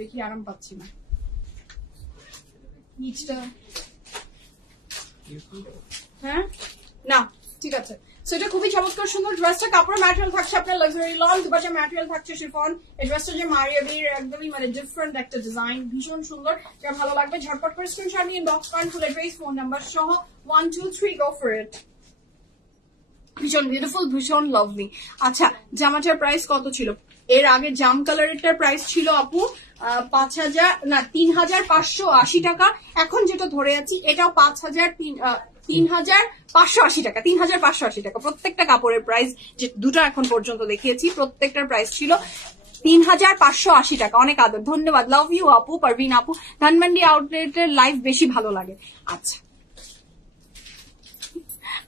দেখি আরাম পাচ্ছি না, নিচটা হ্যাঁ না ঠিক আছে। সো এটা খুবই চমৎকার সুন্দর ড্রেসটা। কাপড়ের ম্যাটেরিয়াল থাকছে আপনার লাক্সারি লন, দুপাশে ম্যাটেরিয়াল থাকছে শিফন। এই ড্রেসটা যে মারিয়া বির একদমই মানে ডিফারেন্ট একটা ডিজাইন, ভীষণ সুন্দর। যা ভালো লাগবে ঝটপট করে স্ক্রিনশট নিয়ে ইনবক্স করেন, ফুল অ্যাড্রেস ফোন নাম্বার সহ 1 2 3 গো ফর ইট। ভীষণ বিউটিফুল, ভীষণ লাভলি। আচ্ছা জামাটার প্রাইস কত ছিল? এর আগে জাম কালারেরটার প্রাইস ছিল আপু 5,000 না 3,580 টাকা। এখন যেটা ধরে আছি এটাও 3,580 টাকা, 3,580 টাকা। প্রত্যেকটা কাপড়ের প্রাইস যে দুটো এখন পর্যন্ত দেখিয়েছি প্রত্যেকটার প্রাইস ছিল 3,580 টাকা। অনেক আদর, ধন্যবাদ, লাভ ইউ আপু, পারভিন আপু। ধানমন্ডি আউটলেটের লাইভ বেশি ভালো লাগে। আচ্ছা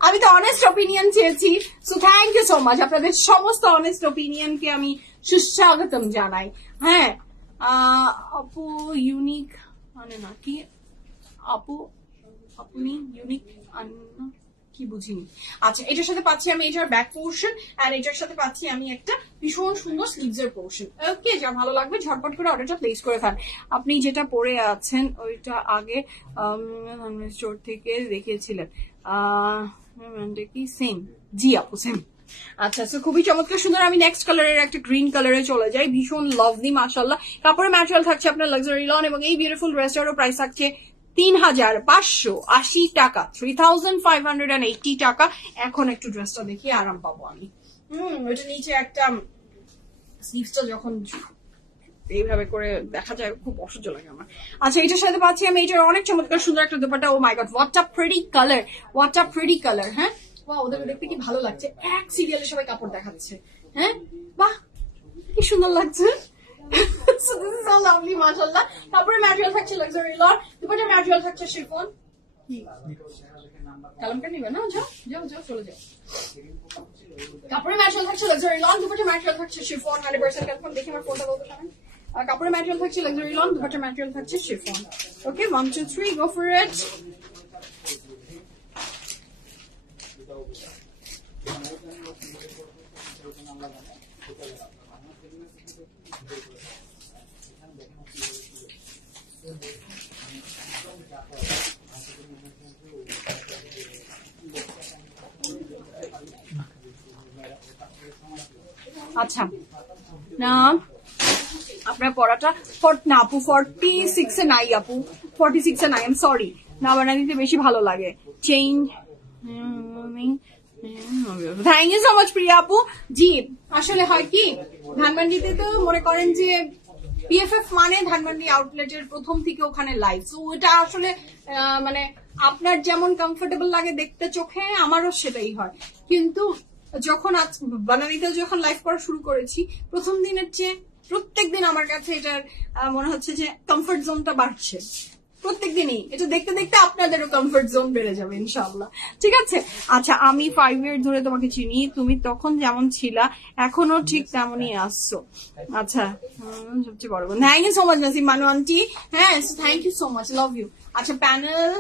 আমি তো অনেস্ট অপিনিয়ন চেয়েছি, so thank you so much. আপনাদের সমস্ত অনেস্ট অপিনিয়নকে আমি সুস্বাগতম জানাই। হ্যাঁ আপু ইউনিক মানে না কি আপু, আপনি ইউনিক কি বুঝিনি। আচ্ছা এটার সাথে পাচ্ছি আমি এটার ব্যাক পোর্শন, আর এটার সাথে পাচ্ছি আমি একটা ভীষণ সুন্দর স্লিভস এর পোর্শন। ওকে, যা ভালো লাগবে ঝটপট করে অর্ডারটা প্লেস করে ফেল। আপনি যেটা পরে আছেন ওইটা আগে স্টোর থেকে দেখিয়েছিলেন কি সেম? জি আপু সেম। আচ্ছা তো খুবই চমৎকার সুন্দর। আমি নেক্সট কালারের একটা গ্রিন কালারে চলে যাই, ভীষণ লাভলি মাশাআল্লাহ। কাপড়ের ম্যাটেরিয়াল থাকছে আপনার লাক্সারি লন, এবং এই বিউটিফুল ড্রেসটারও প্রাইস থাকছে 3,580 টাকা, 3,580 টাকা। এখন একটু ড্রেসটা দেখি আরাম পাবো আমি। ওইটা নিচে একটা স্লিভসটা যখন এইভাবে করে দেখা যায় খুব অসহ্য লাগে আমার। আচ্ছা এটার সাথে পাচ্ছি আমি এটার অনেক চমৎকার সুন্দর একটা dupatta. Oh my god, what a pretty colour, what a pretty colour. হ্যাঁ বাহ, ওদেরকে দেখতে কি ভালো লাগছে, এক সিরিয়ালে সবাই কাপড় দেখাচ্ছে। হ্যাঁ বাহ কি সুন্দর লাগছে। So this is so lovely, mashallah. কাপড়ের ম্যাটেরিয়াল থাকছে লাক্সারি লন, দুপাট্টার ম্যাটেরিয়াল থাকছে শিফন। কালামটা নিবে না? যাও যাও যাও চলে যাও। কাপড়ের ম্যাটেরিয়াল থাকছে লাক্সারি লন, দুপাট্টার ম্যাটেরিয়াল থাকছে শিফন। 100% কনফার্ম। দেখি আমার ফোনটা বলতে পারেন। কাপড়ের ম্যাটেরিয়াল থাকছে লাক্সারি লন, দুপাট্টার ম্যাটেরিয়াল থাকছে শিফন। ওকে 1 2 3 গো ফর ইট। আচ্ছা না আপনার পড়াটা না আপু 46 এ নাই, আপু 46 এ নাই, আই এম সরি। না বানা দিতে বেশি ভালো লাগে। Change, thank you so much Priya আপু। জি আসলে হয় কি, ধানমন্ডিতে তো মনে করেন যে পিএফএফ মানে ধানমন্ডি আউটলেটের প্রথম থেকে ওখানে লাইভ। সো ওটা আসলে মানে আপনার যেমন কমফোর্টেবল লাগে দেখতে চোখে, আমারও সেটাই হয়। কিন্তু যখন আজ বানানিতে যখন লাইভ করা শুরু করেছি, প্রথম দিনের চেয়ে প্রত্যেকদিন আমার কাছে এটার মনে হচ্ছে যে কমফোর্ট জোনটা বাড়ছে প্রত্যেকদিনই। এটা দেখতে দেখতে আপনাদেরও কমফোর্ট জোন বেড়ে যাবে ইনশাআল্লাহ। ঠিক আছে। আচ্ছা আমি 5 ইয়ার ধরে তোমাকে চিনি, তুমি তখন যেমন ছিলা এখনো ঠিক তেমনই আসছো। আচ্ছা সবচেয়ে বড় thank you so much Nasim Manu aunty. হ্যাঁ thank you so much, love you. আচ্ছা প্যানেল,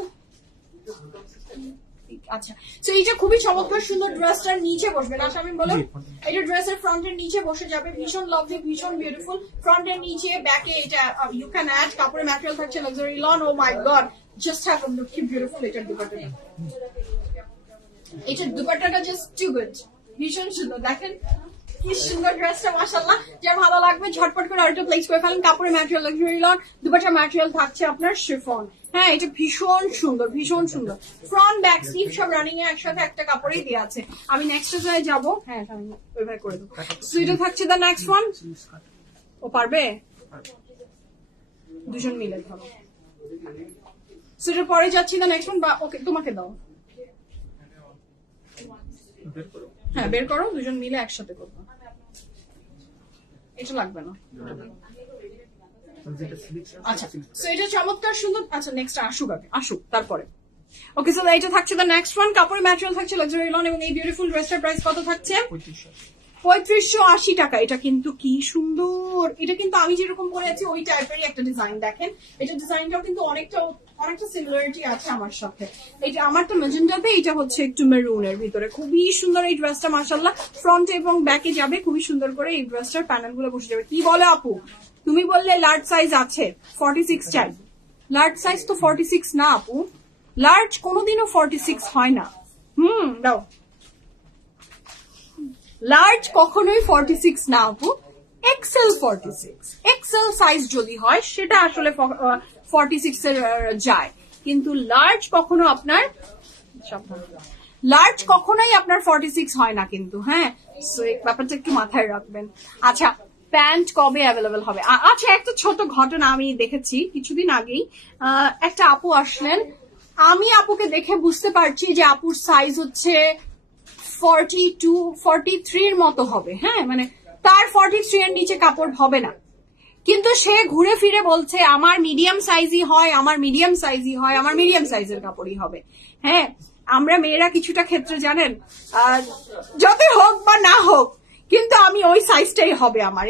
আচ্ছা তো এইটা খুবই চমৎকার সুন্দর। ড্রেসটার নিচে বসবে না আমি বললাম, এটা ড্রেসের ফ্রন্টের নিচে বসে যাবে, ভীষণ লাভলি, ভীষণ বিউটিফুল। ফ্রন্টের নিচে ব্যাকে এটা ইউ ক্যান অ্যাড। কাপড়ের ম্যাটেরিয়াল থাকছে luxury lawn. Oh my god, just have a look, কি বিউটিফুল এটার দুপাট্টাটা। এটার দুপাট্টাটা জাস্ট টু গুড, ভীষণ সুন্দর। দেখেন কি সুন্দর ড্রেসটা মাশাআল্লাহ। যা ভালো লাগবে ঝটপট করে অর্ডার প্লেস করে ফেলেন। কাপড়ের ম্যাটেরিয়াল লাক্সারি লন, দুপাট্টার ম্যাটেরিয়াল থাকছে আপনার শিফন। হ্যাঁ এটা ভীষণ সুন্দর, ভীষণ সুন্দর। ফ্রন্ট ব্যাক স্লিভ সব রানিং এ একসাথে একটা কাপড়েই দেওয়া আছে। আমি নেক্সট জায়গায় যাবো। হ্যাঁ আমি ওইভাবে করে দেবো। সুইটা থাকছে দ্য নেক্সট ওয়ান। ও পারবে দুজন মিলে ধরো। সুইটার পরে যাচ্ছি দ্য নেক্সট ওয়ান। বা ওকে তোমাকে দাও, হ্যাঁ বের করো, দুজন মিলে একসাথে করবো। এটা লাগবে না। আচ্ছা সো এটা চমৎকার সুন্দর। আচ্ছা নেক্সট আসুক, আগে আসুক তারপরে। ওকে সো এটা থাকছে দ্য নেক্সট ওয়ান। কাপড়ের ম্যাটেরিয়াল থাকছে লাক্সারি লন, এবং এই বিউটিফুল ড্রেসটার প্রাইস কত থাকছে? 3580 টাকা। এটা কিন্তু কি সুন্দর। এটা কিন্তু আমি যেরকম পরে আছি ওই টাইপেরই একটা ডিজাইন। দেখেন এটা ডিজাইনটাও কিন্তু অনেকটা সিমিলারিটি আছে আমার সাথে। এটা আমারটা ম্যাজেন্টাতে, এটা হচ্ছে একটু মেরুনের ভিতরে। খুবই সুন্দর এই ড্রেসটা মাশাআল্লাহ। ফ্রন্টে এবং ব্যাকে যাবে খুবই সুন্দর করে। এই ড্রেসটার প্যানেল গুলো বসে যাবে। কি বলে আপু, তুমি বললে লার্জ সাইজ আছে, 46 চাই। লার্জ সাইজ তো 46 না আপু, লার্জ কোনোদিনও 46 হয় না। দাও লার্জ কখনোই 46 না আপু, এক্সেল 46, এক্সেল সাইজ যদি হয় সেটা আসলে 46 এর যায়, কিন্তু লার্জ কখনো আপনার লার্জ কখনোই আপনার 46 হয় না কিন্তু, হ্যাঁ, সো এই ব্যাপারটা একটু মাথায় রাখবেন। আচ্ছা, প্যান্ট কবে অ্যাভেলেবেল হবে? আচ্ছা, একটা ছোট ঘটনা আমি দেখেছি কিছুদিন আগেই, একটা আপু আসলেন, আমি আপুকে দেখে বুঝতে পারছি যে আপুর সাইজ হচ্ছে 42, 43 এর মতো হবে, হ্যাঁ, মানে তার 43 এর নিচে কাপড় হবে না, কিন্তু সে ঘুরে ফিরে বলছে আমার মিডিয়াম সাইজই হয়, আমার মিডিয়াম সাইজই হয়, আমার মিডিয়াম সাইজের কাপড়ই হবে। হ্যাঁ, আমরা মেয়েরা কিছুটা ক্ষেত্রে জানেন যতই হোক বা না হোক, কিন্তু আমি ওই সাইজটাই হবে আমার,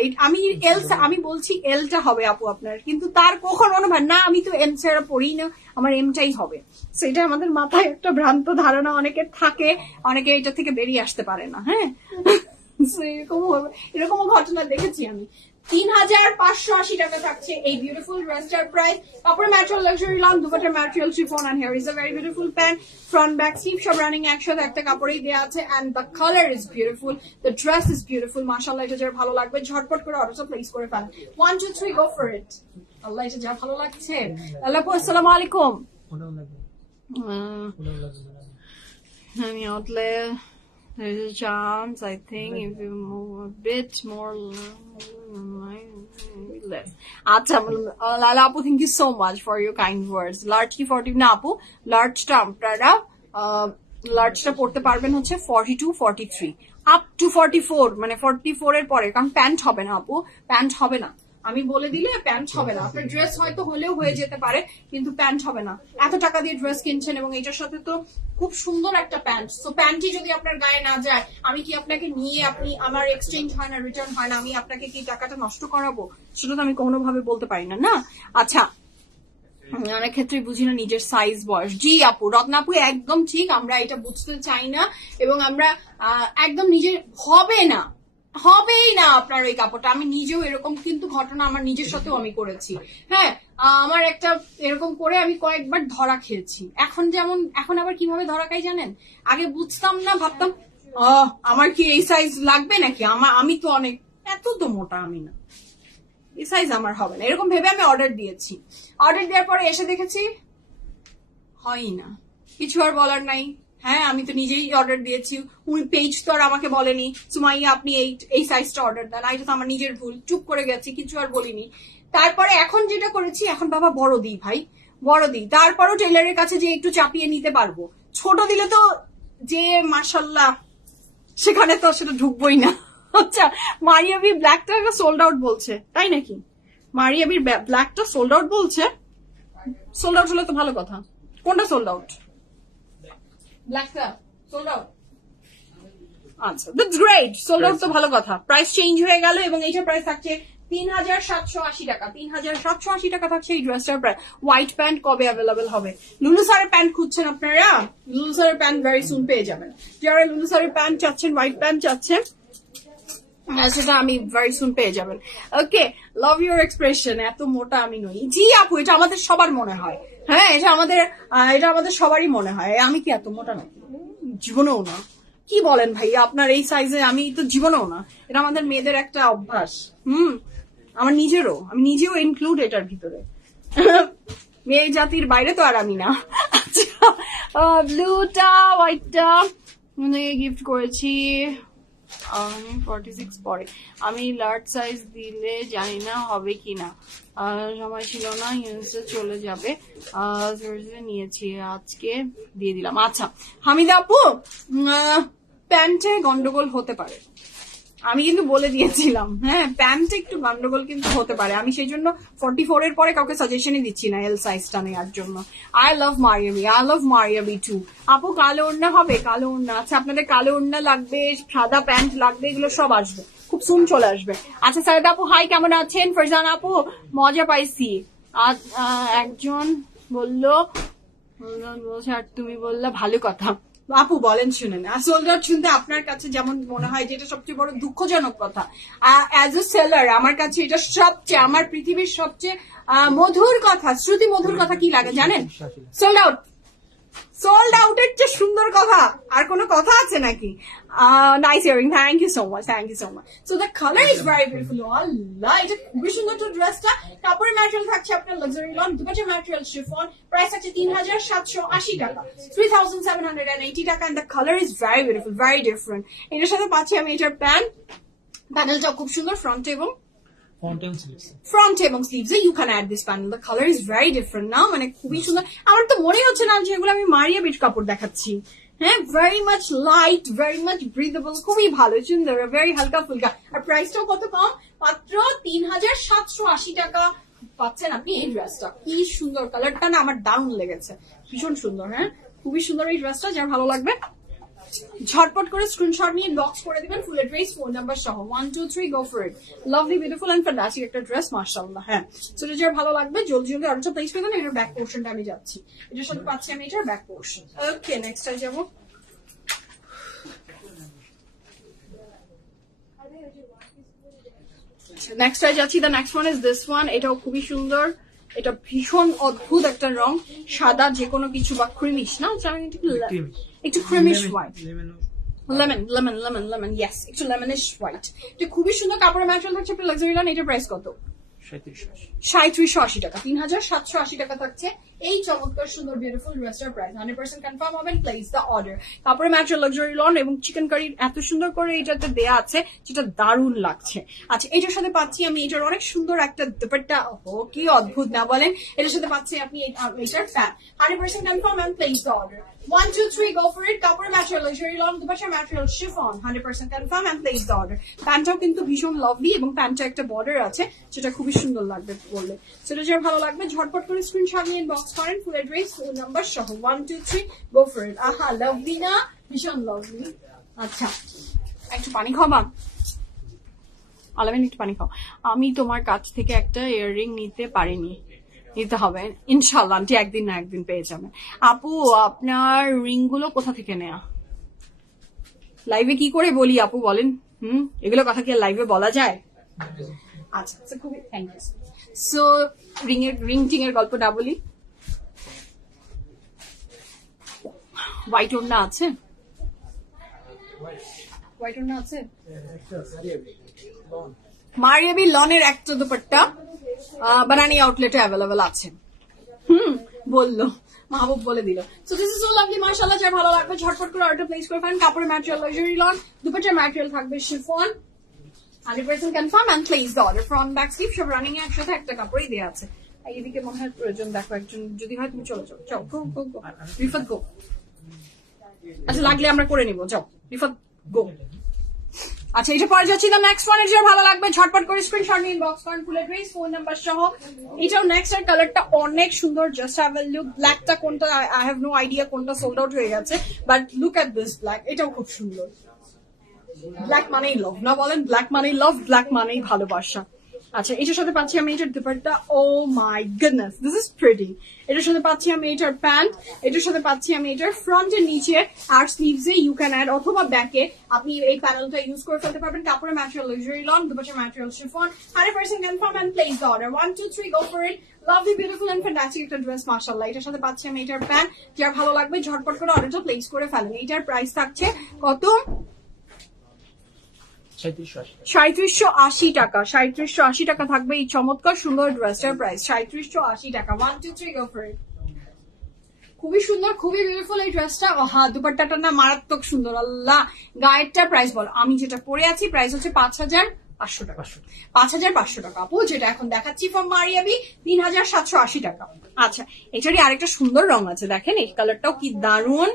আমি বলছি এলটা হবে আপু আপনার, কিন্তু তার কখনো অনুমান না, আমি তো এম ছাড়া পড়ি না, আমার এমটাই হবে। সেটা আমাদের মাথায় একটা ভ্রান্ত ধারণা অনেকের থাকে, অনেকে এটা থেকে বেরিয়ে আসতে পারে না। হ্যাঁ, এরকমও ঘটনা দেখেছি আমি। 3580 টাকা থাকছে এই বিউটিফুল ড্রেসটার প্রাইস। কাপড় ম্যাটেরিয়াল লাক্সারি লং, দুপাট্টার material chiffon, and here is a very beautiful pant, front back sleeve সব রানিং একসাথে একটা কাপড়েই দেওয়া আছে, and the colour is beautiful, the dress is beautiful. মাশাআল্লাহ, এটা যার ভালো লাগবে ঝটপট করে অর্ডারটা প্লেস করে ফেলেন। 1 2 3 গো ফর ইট। আল্লাহ, এটা যা ভালো লাগছে। আল্লাহ, আসসালামু আলাইকুম। আমি outlet. There's a chance, I think, if you move a bit more less. আচ্ছা, লালা আপু, thank you so much for your kind words. Large কি 40 না আপু, লার্জটা আপনারা লার্জটা পড়তে পারবেন হচ্ছে 42, 43 আপ টু 44, মানে 44 এর পরে, কারণ প্যান্ট হবে না আপু, প্যান্ট হবে না, আমি বলে দিলে প্যান্ট হবে না। আপনার ড্রেস হয়তো হলেও হয়ে যেতে পারে, কিন্তু প্যান্ট হবে না। এত টাকা দিয়ে ড্রেস কিনছেন এবং এটার সাথে তো খুব সুন্দর একটা প্যান্ট, তো প্যান্টই যদি আপনার গায়ে না যায়, আমি কি আপনাকে নিয়ে আপনি আমার এক্সচেঞ্জ হয় না, রিটার্ন হয় না, আমি আপনাকে কি টাকাটা নষ্ট করাবো? সেটা তো আমি কোনোভাবে বলতে পারি না, না। আচ্ছা, অনেক ক্ষেত্রে বুঝি না নিজের সাইজ বয়স। জি আপু, রত্না আপু একদম ঠিক, আমরা এটা বুঝতে চাই না এবং আমরা একদম নিজের হবেই না আপনার ওই কাপড়টা। আমি নিজেও এরকম কিন্তু ঘটনা আমার নিজের সাথেও আমি করেছি। হ্যাঁ, আমার একটা এরকম করে আমি কয়েকবার ধরা খেয়েছি। এখন আবার কিভাবে ধরা খাই জানেন? আগে বুঝতাম না, ভাবতাম আমার কি এই সাইজ লাগবে নাকি, আমি তো অনেক, এত তো মোটা আমি না, এই সাইজ আমার হবে না, এরকম ভেবে আমি অর্ডার দিয়েছি। অর্ডার দেওয়ার পরে এসে দেখেছি হয় না, কিছু আর বলার নাই। হ্যাঁ, আমি তো নিজেই অর্ডার দিয়েছি, ওই পেজ তো আর আমাকে বলেনি সুমাইয়া আপনি এই সাইজটা অর্ডার দেন, এটা তো আমার নিজের ভুল, চুপ করে গেছি, কিছু আর বলিনি। তারপরে এখন যেটা করেছি, এখন বাবা বড় দিই ভাই, বড় দিই, তারপরও টেলারের কাছে যে একটু চাপিয়ে নিতে পারবো, ছোট দিলে তো যে মাশাল্লাহ সেখানে তো সেটা ঢুকবোই না। আচ্ছা, মারিয়াবি ব্ল্যাকটা সোল্ড আউট বলছে, তাই নাকি? মারিয়াবির ব্ল্যাকটা সোল্ড আউট বলছে, সোল্ড আউট হলে তো ভালো কথা। কোনটা সোল্ড আউট? ব্ল্যাকটা সোল্ড আউট, আচ্ছা, দ্যাটস গ্রেট, সোল্ড আউট তো ভালো কথা। প্রাইস চেঞ্জ হয়ে গেল এবং এইটার প্রাইস থাকছে 3780 টাকা, 3780 টাকা থাকছে এই ড্রেসটার প্রাইস। হোয়াইট প্যান্ট কবে অ্যাভেলেবেল হবে? লুলু স্যারের প্যান্ট খুঁজছেন আপনারা? লুলু স্যারের প্যান্ট ভেরি সুন পেয়ে যাবেন। যারা লুলু স্যারের প্যান্ট চাচ্ছেন, হোয়াইট প্যান্ট চাচ্ছেন, সেটা আমি ভেরি সুন পেয়ে যাবেন। ওকে, লাভ ইউর এক্সপ্রেশন, এত মোটা আমি নই। জি আপু, এটা আমাদের সবার মনে হয়, হ্যাঁ, এটা আমাদের সবারই মনে হয়। আমি কি এত মোটা নাকি? জীবনেও না। কি বলেন ভাইয়া, আপনার এই সাইজে আমি তো জীবনেও না। এটা আমাদের মেয়েদের একটা অভ্যাস। আমার আমি নিজেও ইনক্লুড এটার ভিতরে। মেয়ে জাতির বাইরে তো আর আমি না। আচ্ছা, ব্লুটা হোয়াইটটা গিফট করেছি, 46 পরে। আমি লার্জ সাইজ দিলে জানি না হবে কিনা, সময় ছিল না, ইউনিসে চলে যাবে, নিয়েছি, আজকে দিয়ে দিলাম। আচ্ছা হামিদা আপু, প্যান্টে গন্ডগোল হতে পারে, আমি কিন্তু বলে দিয়েছিলাম। হ্যাঁ, প্যান্টে একটু গন্ডগোল কিন্তু হতে পারে, আমি সেই জন্য 44 এর পরে কাউকে সাজেশনই দিচ্ছি না এল সাইজটা নেওয়ার জন্য। I love Maria B too. আপু কালো ওড়না হবে? কালো ওড়না, আচ্ছা, আপনাদের কালো ওড়না লাগবে, সাদা প্যান্ট লাগবে, এগুলো সব আসবে, খুব সুন চলে আসবে। আচ্ছা সাইদ আপু হাই, কেমন আছেন? ফারজান আপু মজা পাইছি, একজন বললো আর তুমি বললা ভালো কথা। আপু বলেন, শুনেন, সোল্ড আউট শুনতে আপনার কাছে যেমন মনে হয় যে এটা সবচেয়ে বড় দুঃখজনক কথা, অ্যাজ এ সেলার আমার কাছে এটা সবচেয়ে, আমার পৃথিবীর সবচেয়ে মধুর কথা, শ্রুতি মধুর কথা কি লাগে জানেন? সোল্ড সোল্ড আউটের চেয়ে সুন্দর কথা আর কোনো কথা আছে নাকি? Nice earring, thank you so much, thank you so much. So the colour is very beautiful. আল্লাহ, এটা খুবই সুন্দর তো ড্রেসটা। কাপড়ের ম্যাটেরিয়াল থাকছে আপনার লাক্সারি লন, দুপাটের ম্যাটেরিয়াল শিফন, প্রাইস আছে 3780 টাকা, 3780 টাকা। And the colour is very beautiful, very different. এটার সাথে পাচ্ছি আমি এটার প্যানেলটা খুব সুন্দর, ফ্রন্ট এবং sleeves you can add this panel. The colour is very different না, মানে খুবই সুন্দর। আমার তো মনে হচ্ছে না যেগুলো আমি মারিয়া বিট কাপড় দেখাচ্ছি। হ্যাঁ, very much light, very much breathable, খুবই ভালো, সুন্দর, ভেরি হালকা ফুলকা। আর প্রাইসটাও কত কম, মাত্র 3780 টাকা পাচ্ছেন আপনি এই ড্রেসটা। কি সুন্দর কালারটা না, আমার দারুণ লেগেছে, ভীষণ সুন্দর। হ্যাঁ, খুবই সুন্দর এই ড্রেসটা। যার ভালো লাগবে ঝটপট করে স্ক্রিনশট নিয়ে ইনবক্স করে দিবেন, ফুল অ্যাড্রেস, ফোন নাম্বার সহ। 1 2 3 go for it. Lovely, beautiful and fantastic একটা ড্রেস, মাশাআল্লাহ। হ্যাঁ, সো এটা যার ভালো লাগবে জলদি জলদি অর্ডারটা প্লেস করে দেন। এটার ব্যাক পোর্শনটা আমি যাচ্ছি, এটার সাথে পাচ্ছি আমি এটার ব্যাক পোর্শন। ওকে, নেক্সট টাইম যাবো। নেক্সট টাইম যাচ্ছি, the next one is this one. এটাও খুবই সুন্দর, এটা ভীষণ অদ্ভুত একটা রং, সাদা যে কোনো কিছু বা ক্রিমিশ না, একটু ক্রিমিশ হোয়াইট, লেমন, ইয়েস, একটু লেমনিশ হোয়াইট। এটা খুবই সুন্দর। কাপড়ের ম্যাটেরিয়াল থাকছে আপনার লাক্সারি লন। এটার প্রাইস কত? 3780 টাকা, 3780 টাকা থাকছে এই চমৎকার সুন্দর বিউটিফুল ড্রেসটার প্রাইস। 100% কনফার্ম হবেন, প্লেস দ্য অর্ডার। কাপড়ের ম্যাটেরিয়াল লাক্সারি লন এবং চিকেন কারি এত সুন্দর করে এটাতে দেয়া আছে, যেটা দারুণ লাগছে। আচ্ছা, এটার সাথে পাচ্ছি আমি এটার অনেক সুন্দর একটা দুপাট্টা। ও কি অদ্ভুত না বলেন। এটার সাথে পাচ্ছি আপনি এটার pant. 100% confirm and place the order. 1 2 3 go for it. কাপড়ের ম্যাটেরিয়াল লাক্সারি লন, দুপাট্টার material chiffon, 100% confirm and place the order. প্যান্টটাও কিন্তু ভীষণ লাভলি এবং প্যান্টটা একটা বর্ডার আছে, যেটা খুবই সুন্দর লাগবে বললে। সেটা যার ভালো লাগবে ঝটপট করে স্ক্রিনশট নিয়ে ইনবক্স করেন, ফুল অ্যাড্রেস, ফোন নাম্বার সহ। 1 2 3 গো ফর ইট। আহা, লাভলি না, ভীষণ লাভলি। আচ্ছা, একটু পানি খাওয়া, আলামিন একটু পানি খাও। আমি তোমার কাছ থেকে একটা ইয়াররিং নিতে পারিনি, নিতে হবে ইনশাল্লাহ। আন্টি একদিন না একদিন পেয়ে যাবে। আপু, আপনার রিং গুলো কোথা থেকে নেয়া? লাইভে কি করে বলি আপু বলেন? এগুলো কথা কি লাইভে বলা যায়? আচ্ছা, খুবই থ্যাংক ইউ। সো রিং টিং এর গল্প না বলি, হোয়াইট ওড়না আছে, হোয়াইট ওড়না আছে। মারিয়াবি লনের একটা দুপাট্টা বানানি আউটলেটে অ্যাভেলেবল আছে। বললো মাহবুব, বলে দিল। So this is so lovely, মাশাআল্লাহ। যার ভালো লাগবে ঝটপট করে অর্ডার প্লেস করে ফেলেন। কাপড়ের ম্যাটেরিয়াল লাক্সারি লন, দুপাট্টার ম্যাটেরিয়াল থাকবে chiffon, 100% confirm and place the order. Front back sleeve সব রানিং এ একসাথে একটা কাপড়ই দেওয়া আছে। এইদিকে মনে হয় প্রয়োজন, দেখো একজন যদি হয় তুমি চলো, যাও গো গো গো, রিফাত গো। আচ্ছা, লাগলে আমরা করে নিবো, যাও রিফাত গো। আচ্ছা, এটা পরে যাচ্ছি দ্য নেক্সট ওয়ান। এর ভালো লাগবে ঝটপট করে স্ক্রিনশট নিয়ে ইনবক্স করেন, ফুল অ্যাড্রেস, ফোন নাম্বার সহ। এটাও নেক্সট এর কালারটা অনেক সুন্দর, জাস্ট হ্যাভ এ লুক। ব্ল্যাকটা কোনটা আই হ্যাভ নো আইডিয়া, কোনটা সোল্ড আউট হয়ে গেছে, but look at this black, এটাও খুব সুন্দর। ব্ল্যাক মানেই লাভ না বলেন, ব্ল্যাক মানেই লাভ, ব্ল্যাক মানেই ভালোবাসা। আচ্ছা, এটার সাথে পাচ্ছি আমি এটার dupatta. Oh my goodness, this is pretty. এটার সাথে পাচ্ছি আমি এটার প্যান্ট, এটার সাথে পাচ্ছি আমি এটার ফ্রন্টের নিচে আর স্লিভসে ইউ ক্যান অ্যাড, অথবা ব্যাকে আপনি এই প্যানেলটা ইউজ করে ফেলতে পারবেন। কাপড়ের ম্যাটেরিয়াল লাক্সারি লন, দুপাট্টার material chiffon, 100% confirm and place the order. 1 2 3 go for it. Lovely, beautiful and fantastic একটা ড্রেস, মাশাআল্লাহ। এটার সাথে পাচ্ছি আমি এটার প্যান্ট। যার ভালো লাগবে ঝটপট করে অর্ডারটা প্লেস করে ফেলেন। এটার প্রাইস থাকছে কত? 3780 টাকা, 3780 টাকা থাকবে এই চমৎকার সুন্দর ড্রেসটার প্রাইস, 3780 টাকা। 1 2 3 গো ফর ইট। খুবই সুন্দর, খুবই বিউটিফুল এই ড্রেসটা। হ্যাঁ, দুপাট্টাটা না মারাত্মক সুন্দর। আল্লাহ, গায়েরটা প্রাইস বল। আমি যেটা পরে আছি প্রাইস হচ্ছে 5500 টাকা, 5500 টাকা। আপু, যেটা এখন দেখাচ্ছি ফ্রম মারিয়াবি 3780 টাকা। আচ্ছা, এটারই আরেকটা সুন্দর রং আছে, দেখেন এই কালারটাও কি দারুন।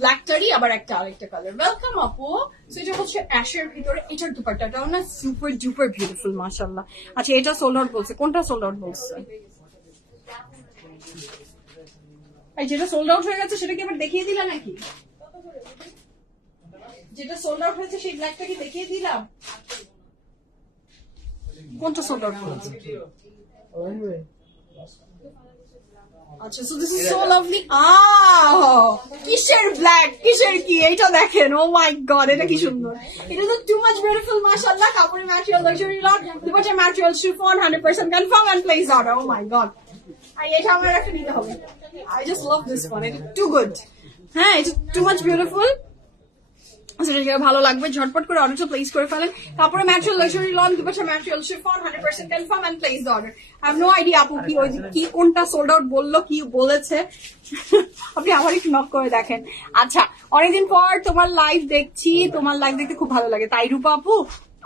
ব্ল্যাকটারই আবার একটা আরেকটা কালার। ওয়েলকাম আপু। সেটা হচ্ছে অ্যাশের ভিতরে। এটার দুপাট্টাটাও না সুপার ডুপার বিউটিফুল, মাশাআল্লাহ। আচ্ছা, এটা সোল্ড আউট বলছে, কোনটা সোল্ড আউট বলছে? এই যেটা সোল্ড আউট হয়ে গেছে সেটা কি আবার দেখিয়ে দিলা নাকি? যেটা সোল্ড আউট হয়েছে সেই ব্ল্যাকটা কি দেখিয়ে দিলাম? কোনটা সোল্ড আউট হয়েছে? আচ্ছা, so this is so lovely. কিসের ব্ল্যাক, কিসের কি এটা দেখেন, ও মাই গড, এটা কি সুন্দর, এটা তো টু মাচ বিউটিফুল মাশাআল্লাহ। কাপড়ের ম্যাটেরিয়াল লাক্সারি লট, দুপাট্টার material chiffon, 100% confirm and place order. Oh my god, এটা আমার একটা নিতে হবে। I just love this one, এটা টু গুড। হ্যাঁ, এটা টু মাচ বিউটিফুল। সেটা ভালো লাগবে, ঝটপট করে অর্ডারটা প্লেস করে ফেলেন। কাপড়ের ম্যাটেরিয়াল লাক্সারি লন, দুপাট্টার material chiffon, 100% confirm and place the order. I have no idea আপু কি ওই কি কোনটা সোল্ড আউট বললো, কি বলেছে আপনি আবার একটু নক করে দেখেন। আচ্ছা, অনেকদিন পর তোমার লাইভ দেখছি, তোমার লাইভ দেখতে খুব ভালো লাগে, তাই রূপা আপু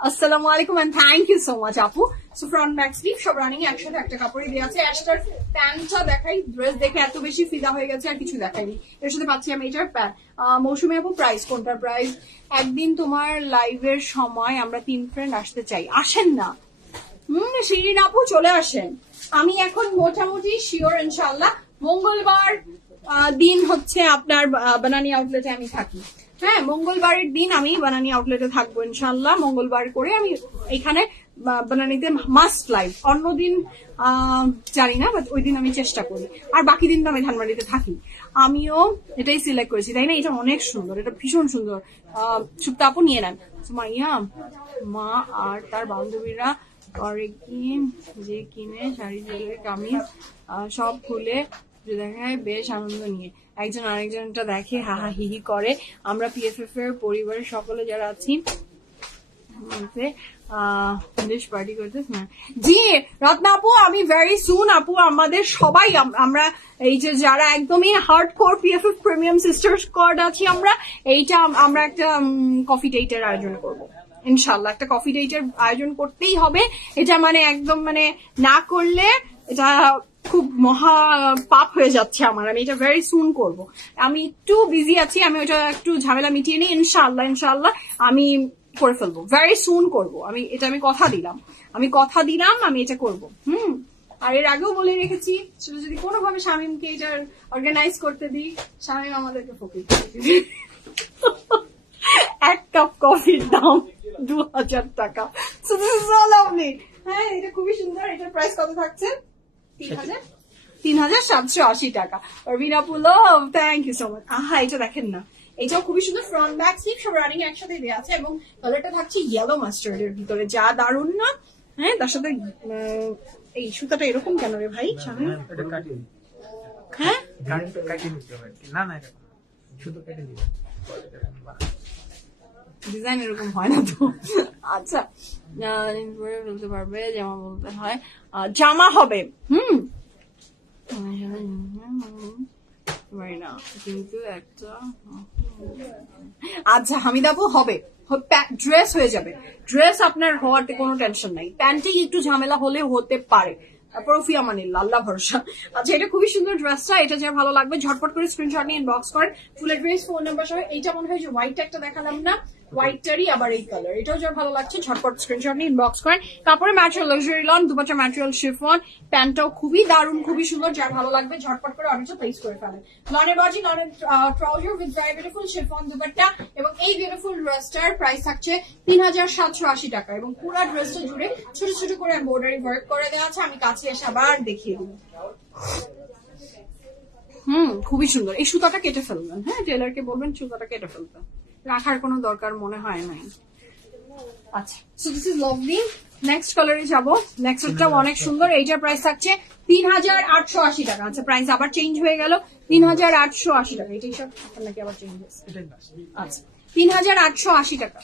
আসসালামু আলাইকুম and thank you so much আপু। সো ফ্রন্ট ব্যাক স্লিভ সব রানিং একসাথে একটা কাপড়ই দেওয়া আছে। অ্যাশটার প্যান্টটা দেখাই, ড্রেস দেখে এত বেশি ফিদা হয়ে গেছে আর কিছু দেখাইনি। এর সাথে পাচ্ছি আমি এটার প্যান্ট। মৌসুমী আপু প্রাইস কোনটার প্রাইস? একদিন তোমার লাইভের সময় আমরা 3 ফ্রেন্ড আসতে চাই, আসেন না? শিরিন আপু চলে আসেন। আমি এখন মোটামুটি শিওর ইনশাআল্লাহ মঙ্গলবার দিন হচ্ছে আপনার বানানি আউটলেটে আমি থাকি। হ্যাঁ, মঙ্গলবারের দিন আমি বানানি আউটলেটে থাকবো ইনশাআল্লাহ। মঙ্গলবার করে আমি এখানে বানানিতে মাস্ট লাইভ, অন্যদিন জানি না, বাট ওই দিন আমি চেষ্টা করি। আর বাকি দিন তো আমি ধানবাড়িতে থাকি। আমিও এটাই সিলেক্ট করেছি, তাই না? এটা অনেক সুন্দর, এটা ভীষণ সুন্দর। সুপ্তা আপু নিয়ে নেন। মাইয়া মা আর তার বান্ধবীরা পরে যে কিনে শাড়ি, জুয়েলারি, কামিজ সব খুলে দেখায় বেশ আনন্দ নিয়ে, একজন আরেকজনটা দেখে হাহা হিহি করে। আমরা পিএফএফ এর পরিবারের সকলে যারা আছি পার্টি করতে। জি রত্না আপু, আমি ভেরি সুন আপু, আমাদের সবাই আমরা এই যে যারা একদমই hardcore PFF premium sister squad আছি, আমরা একটা কফি ডেটের আয়োজন করবো ইনশাল্লাহ। একটা কফি ডেটের আয়োজন করতেই হবে, এটা মানে একদম মানে না করলে এটা খুব মহা পাপ হয়ে যাচ্ছে আমার। আমি এটা ভেরি সুন করব। আমি একটু বিজি আছি, আমি ওটা একটু ঝামেলা মিটিয়ে নিই। ইনশাআল্লাহ ইনশাআল্লাহ আমি করে ফেলবো, ভেরি সুন করব। আমি কথা দিলাম, আমি এটা করব। আর এর আগেও বলে রেখেছি, সেটা যদি কোনোভাবে শামীমকে এটা অর্গানাইজ করতে দিই, শামীম আমাদেরকে ফকির করে দিবে। এক কাপ কফির দাম 2000 টাকা। হ্যাঁ, এটা খুবই সুন্দর। এটার প্রাইস কত থাকছে? 3780 টাকা। অরবিনা পুলো, থ্যাংক ইউ সো মাচ। এটা দেখেন না, এটাও খুবই সুন্দর। ফ্রন্ট ব্যাক স্লিভ সব রানিং একসাথে দেওয়া আছে এবং কালারটা থাকছে ইয়েলো মাস্টার্ড এর ভিতরে, যা দারুন না? হ্যাঁ, তার সাথে এই সুতাটা এরকম কেন রে ভাই? হ্যাঁ, ডিজাইন এরকম হয় না তো। আচ্ছা, বলতে পারবে জামা বলতে হয়, জামা হবে। কিন্তু একটা আচ্ছা হামিদাবু হবে, ড্রেস হয়ে যাবে। ড্রেস আপনার হওয়াতে কোনো টেনশন নাই, প্যান্টেই একটু ঝামেলা হলে হতে পারে, তারপর ফিয়ামানিল্লাহ, আল্লাহ ভরসা। আচ্ছা, এটা খুবই সুন্দর ড্রেসটা, এটা যা ভালো লাগবে ঝটপট করে স্ক্রিনশট নিয়ে ইনবক্স করেন। ফুল অ্যাড্রেস, ফোন নাম্বার সহ। এইটা মনে হয় যে হোয়াইট একটা দেখালাম না, হোয়াইটটারই আবার এই কালার, এটাও যা ভালো লাগছে ঝটপট স্ক্রিনশট নিয়ে ইনবক্স করেন। কাপড়ের ম্যাটেরিয়াল লাক্সারি লন, দুপাট্টার ম্যাটেরিয়াল শিফন, প্যান্টটাও খুবই দারুণ, খুবই সুন্দর, যা ভালো লাগবে ঝটপট করে অর্ডারটা প্লেস করে ফেলেন। লনের বাজি, লনের trouser with dry beautiful chiffon dupatta এবং এই বিউটিফুল ড্রেসটার প্রাইস থাকছে 3780 টাকা এবং পুরো ড্রেসটা জুড়ে ছোট ছোট করে এমব্রয়ডারি ওয়ার্ক করে দেওয়া আছে। আমি কাছে এসে আবার দেখিয়ে দিব। খুবই সুন্দর। এই সুতাটা কেটে ফেলবেন, হ্যাঁ, টেলারকে বলবেন সুতাটা কেটে ফেলবেন, রাখার কোনো দরকার মনে হয় নাই। আচ্ছা, so this is lovely. Next কালারে যাবো। নেক্সটটাও অনেক সুন্দর। এইটার প্রাইস থাকছে 3880 টাকা। আচ্ছা, প্রাইস আবার চেঞ্জ হয়ে গেল, 3880 টাকা। এটাই সব নাকি আবার চেঞ্জ হয়েছে? আচ্ছা, 3880 টাকা।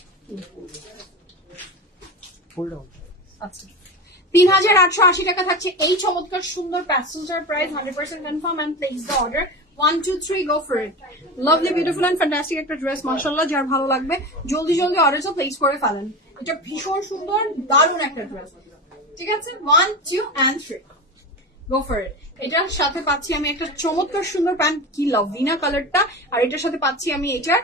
আচ্ছা, 3880 টাকা থাকছে এই চমৎকার সুন্দর প্যাস্টেলটার price. 100% confirm and place the order. 1 2 3 go for it. Lovely, beautiful and fantastic একটা ড্রেস মাশাআল্লাহ, যার ভালো লাগবে জলদি জলদি অর্ডারটা প্লেস করে ফেলেন। এটা ভীষণ সুন্দর, দারুণ একটা ড্রেস। ঠিক আছে, 1 2 and 3 go for it. এটার সাথে পাচ্ছি আমি একটা চমৎকার সুন্দর প্যান্ট, কি লাভলি না কালারটা। আর এটার সাথে পাচ্ছি আমি এটার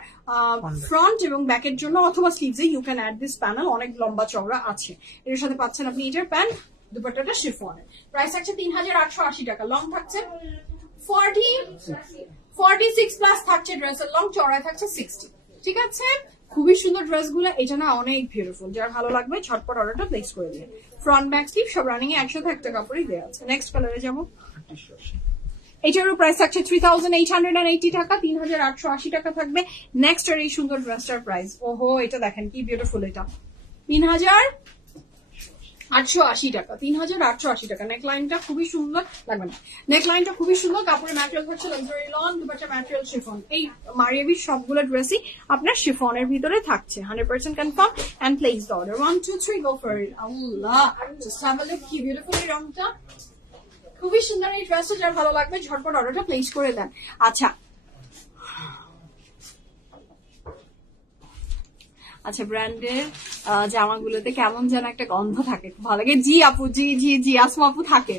ফ্রন্ট এবং ব্যাকের জন্য অথবা স্লিভসে you can add this panel, অনেক লম্বা চওড়া আছে। এটার সাথে পাচ্ছেন আপনি এটার প্যান্ট, দুপাট্টাটা শিফনের। প্রাইস থাকছে 3880 টাকা। লং থাকছে 46 প্লাস থাকছে ড্রেসের লং, চওড়ায় থাকছে 60। ঠিক আছে, খুবই সুন্দর ড্রেসগুলো, এটা না অনেক বিউটিফুল, যার ভালো লাগবে ঝটপট অর্ডারটা প্লেস করে দিন। ফ্রন্ট ব্যাক স্লিভ সব রানিং এ একসাথে একটা কাপড়ই দেওয়া আছে। নেক্সট কালারে যাবো। এটারও প্রাইস থাকছে 3880 টাকা, 3880 টাকা থাকবে। নেক্সট আর এই সুন্দর ড্রেসটার প্রাইস, ওহো এটা দেখেন কি বিউটিফুল, এটা 3880 টাকা, 3880 টাকা। নেকলাইনটা খুবই সুন্দর, লাগবে না, নেকলাইনটা খুবই সুন্দর। কাপড়ের ম্যাটেরিয়াল হচ্ছে luxury lawn, dupatta material chiffon. এই মারিয়াবির সবগুলো ড্রেসই আপনার শিফনের ভিতরে থাকছে, 100% confirm and place the order. 1 2 3 go for it. আল্লাহ, জাস্ট হ্যাভ আ লুক, কি বিউটিফুল এই রংটা, খুবই সুন্দর এই ড্রেসটা। যার ভালো লাগবে ঝটপট অর্ডারটা প্লেস করে দেন। আচ্ছা আচ্ছা, ব্র্যান্ডের জামাগুলোতে কেমন যেন একটা গন্ধ থাকে, খুব ভালো লাগে। জি আপু, জি জি জি, আসমা আপু থাকে,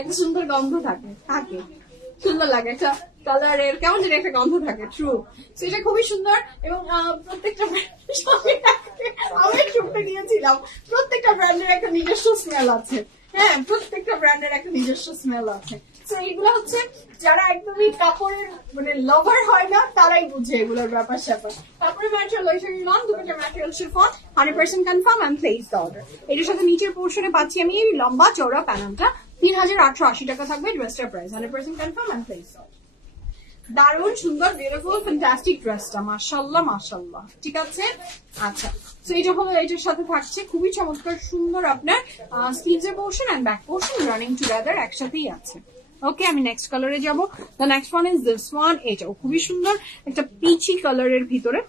একটা সুন্দর গন্ধ থাকে, সুন্দর লাগে, একটা কালারের কেমন যেন একটা গন্ধ থাকে, ট্রু। সেটা খুবই সুন্দর। এবং প্রত্যেকটা আমি টুকতে দিয়েছিলাম, প্রত্যেকটা ব্র্যান্ডের একটা নিজস্ব স্মেল আছে। হ্যাঁ, প্রত্যেকটা ব্র্যান্ডের একটা নিজস্ব স্মেল আছে। তো এইগুলো হচ্ছে যারা একদমই কাপড়ের মানে লাভার হয় না, তারাই বুঝে এগুলোর ব্যাপার স্যাপার। তারপরে ম্যাটেরিয়াল লাক্সারি লন, দুটো material chiffon, 100% confirm and place the order. এটার সাথে নিচের পোর্শনে পাচ্ছি আমি এই লম্বা চওড়া প্যানেলটা, 3880 টাকা থাকবে ড্রেসটার price, 100% confirm and place the order. দারুণ সুন্দর বিউটিফুল ফ্যান্টাস্টিক ড্রেসটা, মাশাআল্লাহ মাশাআল্লাহ। ঠিক আছে, আচ্ছা, তো এইটা হলো এটার সাথে থাকছে খুবই চমৎকার সুন্দর আপনার স্লিভস এর portion and back portion running together একসাথেই আছে। ওকে, আমি নেক্সট কালারে যাব। The next one is this one. এটাও খুবই সুন্দর, একটা পিচি কালারের ভিতরে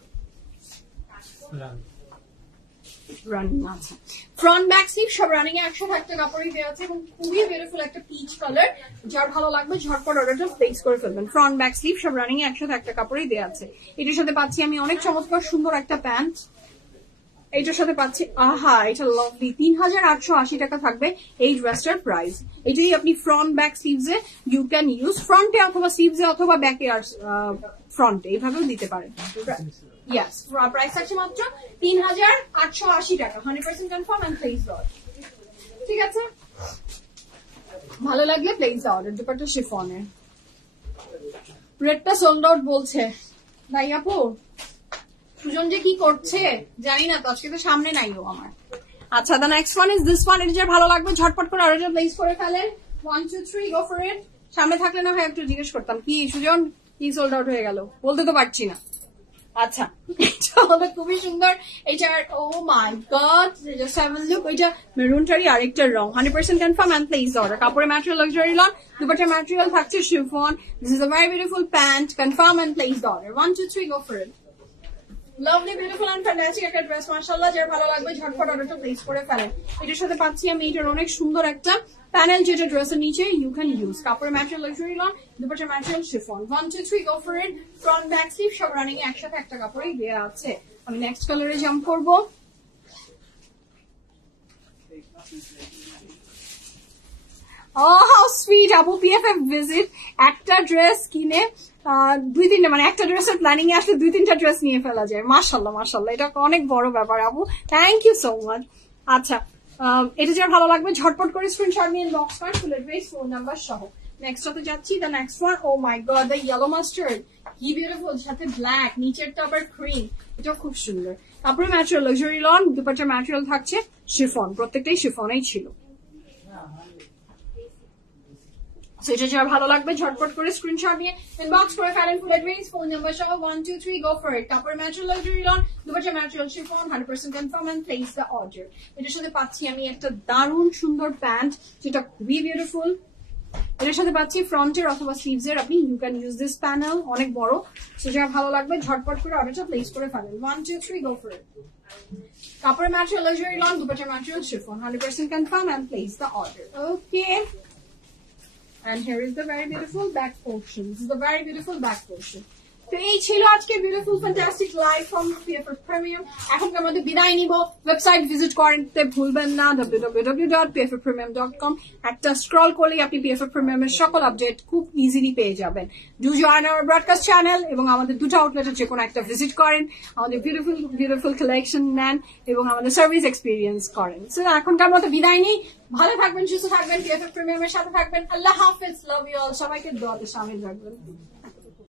রানিং আছে। ফ্রন্ট ব্যাক স্লিভ সব রানিং এ একসাথে একটা কাপড়ই দেওয়া আছে এবং খুবই বিউটিফুল একটা পিচ কালার। যার ভালো লাগবে ঝটপট অর্ডারটা প্লেস করে ফেলবেন। ফ্রন্ট ব্যাক স্লিভ সব রানিং এ একসাথে একটা কাপড়ই দেওয়া আছে। এটার সাথে পাচ্ছি আমি অনেক চমৎকার সুন্দর একটা প্যান্ট, এইটার সাথে পাচ্ছি, আহা এটা লাভলি, 3880 টাকা থাকবে এই ড্রেসটার প্রাইস। এটাই আপনি front back sleeves A you can use, ফ্রন্টে অথবা স্লিভস এ অথবা ব্যাকে আর ফ্রন্টে এইভাবেও দিতে পারেন। ইয়েস, প্রাইস আছে মাত্র 3880 টাকা, 100% confirm and place the order. ঠিক আছে, ভালো লাগলে প্লেস দ্য অর্ডার। দুপাট্টা শিফনের, রেডটা সোল্ড আউট বলছে ভাই আপু, সুজন যে কি করছে জানি না তো, আজকে তো সামনে নাই ও আমার। আচ্ছা, the next one is this one. এটা যার ভালো লাগবে ঝটপট করে অর্ডারটা প্লেস করে ফেলেন। 1 2 3 গো ফর ইট। সামনে থাকলে না হয় একটু জিজ্ঞেস করতাম, কি সুজন কি সোল্ড আউট হয়ে গেল, বলতে তো পারছি না। আচ্ছা, এটা হলো খুবই সুন্দর। এটার oh my god, just have a look, ওইটা মেরুনটারই আরেকটা রং, 100% কনফার্ম এন্ড প্লেস অর্ডার। কাপড়ের ম্যাটেরিয়াল লাক্সারি লন, দুপাট্টার ম্যাটেরিয়াল থাকছে chiffon. This is a very beautiful pant, confirm and place order. 1 2 3 go for it. Lovely beautiful and fantastic একটা dress, মাশাআল্লাহ। যার ভালো লাগবে ঝটপট অর্ডারটা প্লেস করে ফেলেন। এটার সাথে পাচ্ছি আমি এটার অনেক সুন্দর একটা প্যানেল, যেটা ড্রেসের নিচে ইউ ক্যান ইউজ। কাপড়ের ম্যাটেরিয়াল লাক্সারি লন, দুপাট্টার material chiffon. 1 2 3 go for it. Front back sleeve সব রানিং একসাথে একটা কাপড়ই দেওয়া আছে। আমি নেক্সট কালারে জাম্প করব। Oh, how sweet! আপু PFF visit, একটা ড্রেস কিনে 2-3টা, মানে একটা ড্রেসের প্ল্যানিং এ আসলে 2-3টা ড্রেস নিয়ে ফেলা যায়। মাশাআল্লাহ মাশাআল্লাহ, এটা অনেক বড় ব্যাপার আপু, থ্যাংক ইউ সো মাচ। আচ্ছা, এটা যার ভালো লাগবে ঝটপট করে স্ক্রিনশট নিয়ে ইনবক্স করেন, ফুল অ্যাড্রেস ফোন নাম্বার সহ। নেক্সট হতে যাচ্ছি, the next one. Oh my god, the yellow mustard, কি বিউটিফুল, সাথে ব্ল্যাক, নিচেরটা আবার ক্রিম, এটা খুব সুন্দর। কাপড়ের ম্যাটেরিয়াল লাক্সারি লন, দুপাট্টার ম্যাটেরিয়াল থাকছে শিফন, প্রত্যেকটাই শিফনেই ছিল। সেটা যার ভালো লাগবে ঝটপট করে স্ক্রিনশট নিয়ে ইনবক্স করে ফেলেন, ফুল অ্যাড্রেস ফোন নাম্বার সহ। 1 2 3 গো ফর ইট। কাপড়ের material luxury lawn, dupatta material chiffon, 100% confirm and place the order. এটার সাথে পাচ্ছি আমি একটা দারুণ সুন্দর প্যান্ট, যেটা খুবই বিউটিফুল। এটার সাথে পাচ্ছি ফ্রন্টের অথবা স্লিভস এর, আপনি you can use this panel, অনেক বড়। সেটা ভালো লাগবে ঝটপট করে অর্ডারটা প্লেস করে ফেলেন। 1 2 3 গো ফর ইট। কাপড়ের material luxury lawn, dupatta material chiffon, 100% confirm and place the order. Okay, and here is the very beautiful back portion. This is the very beautiful back portion. তো এই ছিল আজকে beautiful fantastic live from PFF Premium। এখন আমাদের বিদায় নিব। Website visit করতে ভুলবেন না, www.pffpremium.com। একটা স্ক্রল করলেই আপনি PFF Premium এর সকল আপডেট খুব ইজিলি পেয়ে যাবেন। Do join our broadcast channel এবং আমাদের দুটো আউটলেটের যে কোনো একটা ভিজিট করেন, আমাদের বিউটিফুল বিউটিফুল কালেকশন নেন এবং আমাদের সার্ভিস এক্সপিরিয়েন্স করেন। সো এখনকার মতো বিদায় নিই। ভালো থাকবেন, সুস্থ থাকবেন, PFF Premium এর সাথে থাকবেন। আল্লাহ হাফেজ, লাভ ইউ অল। সবাইকে দোয়াতে শামিল রাখবেন।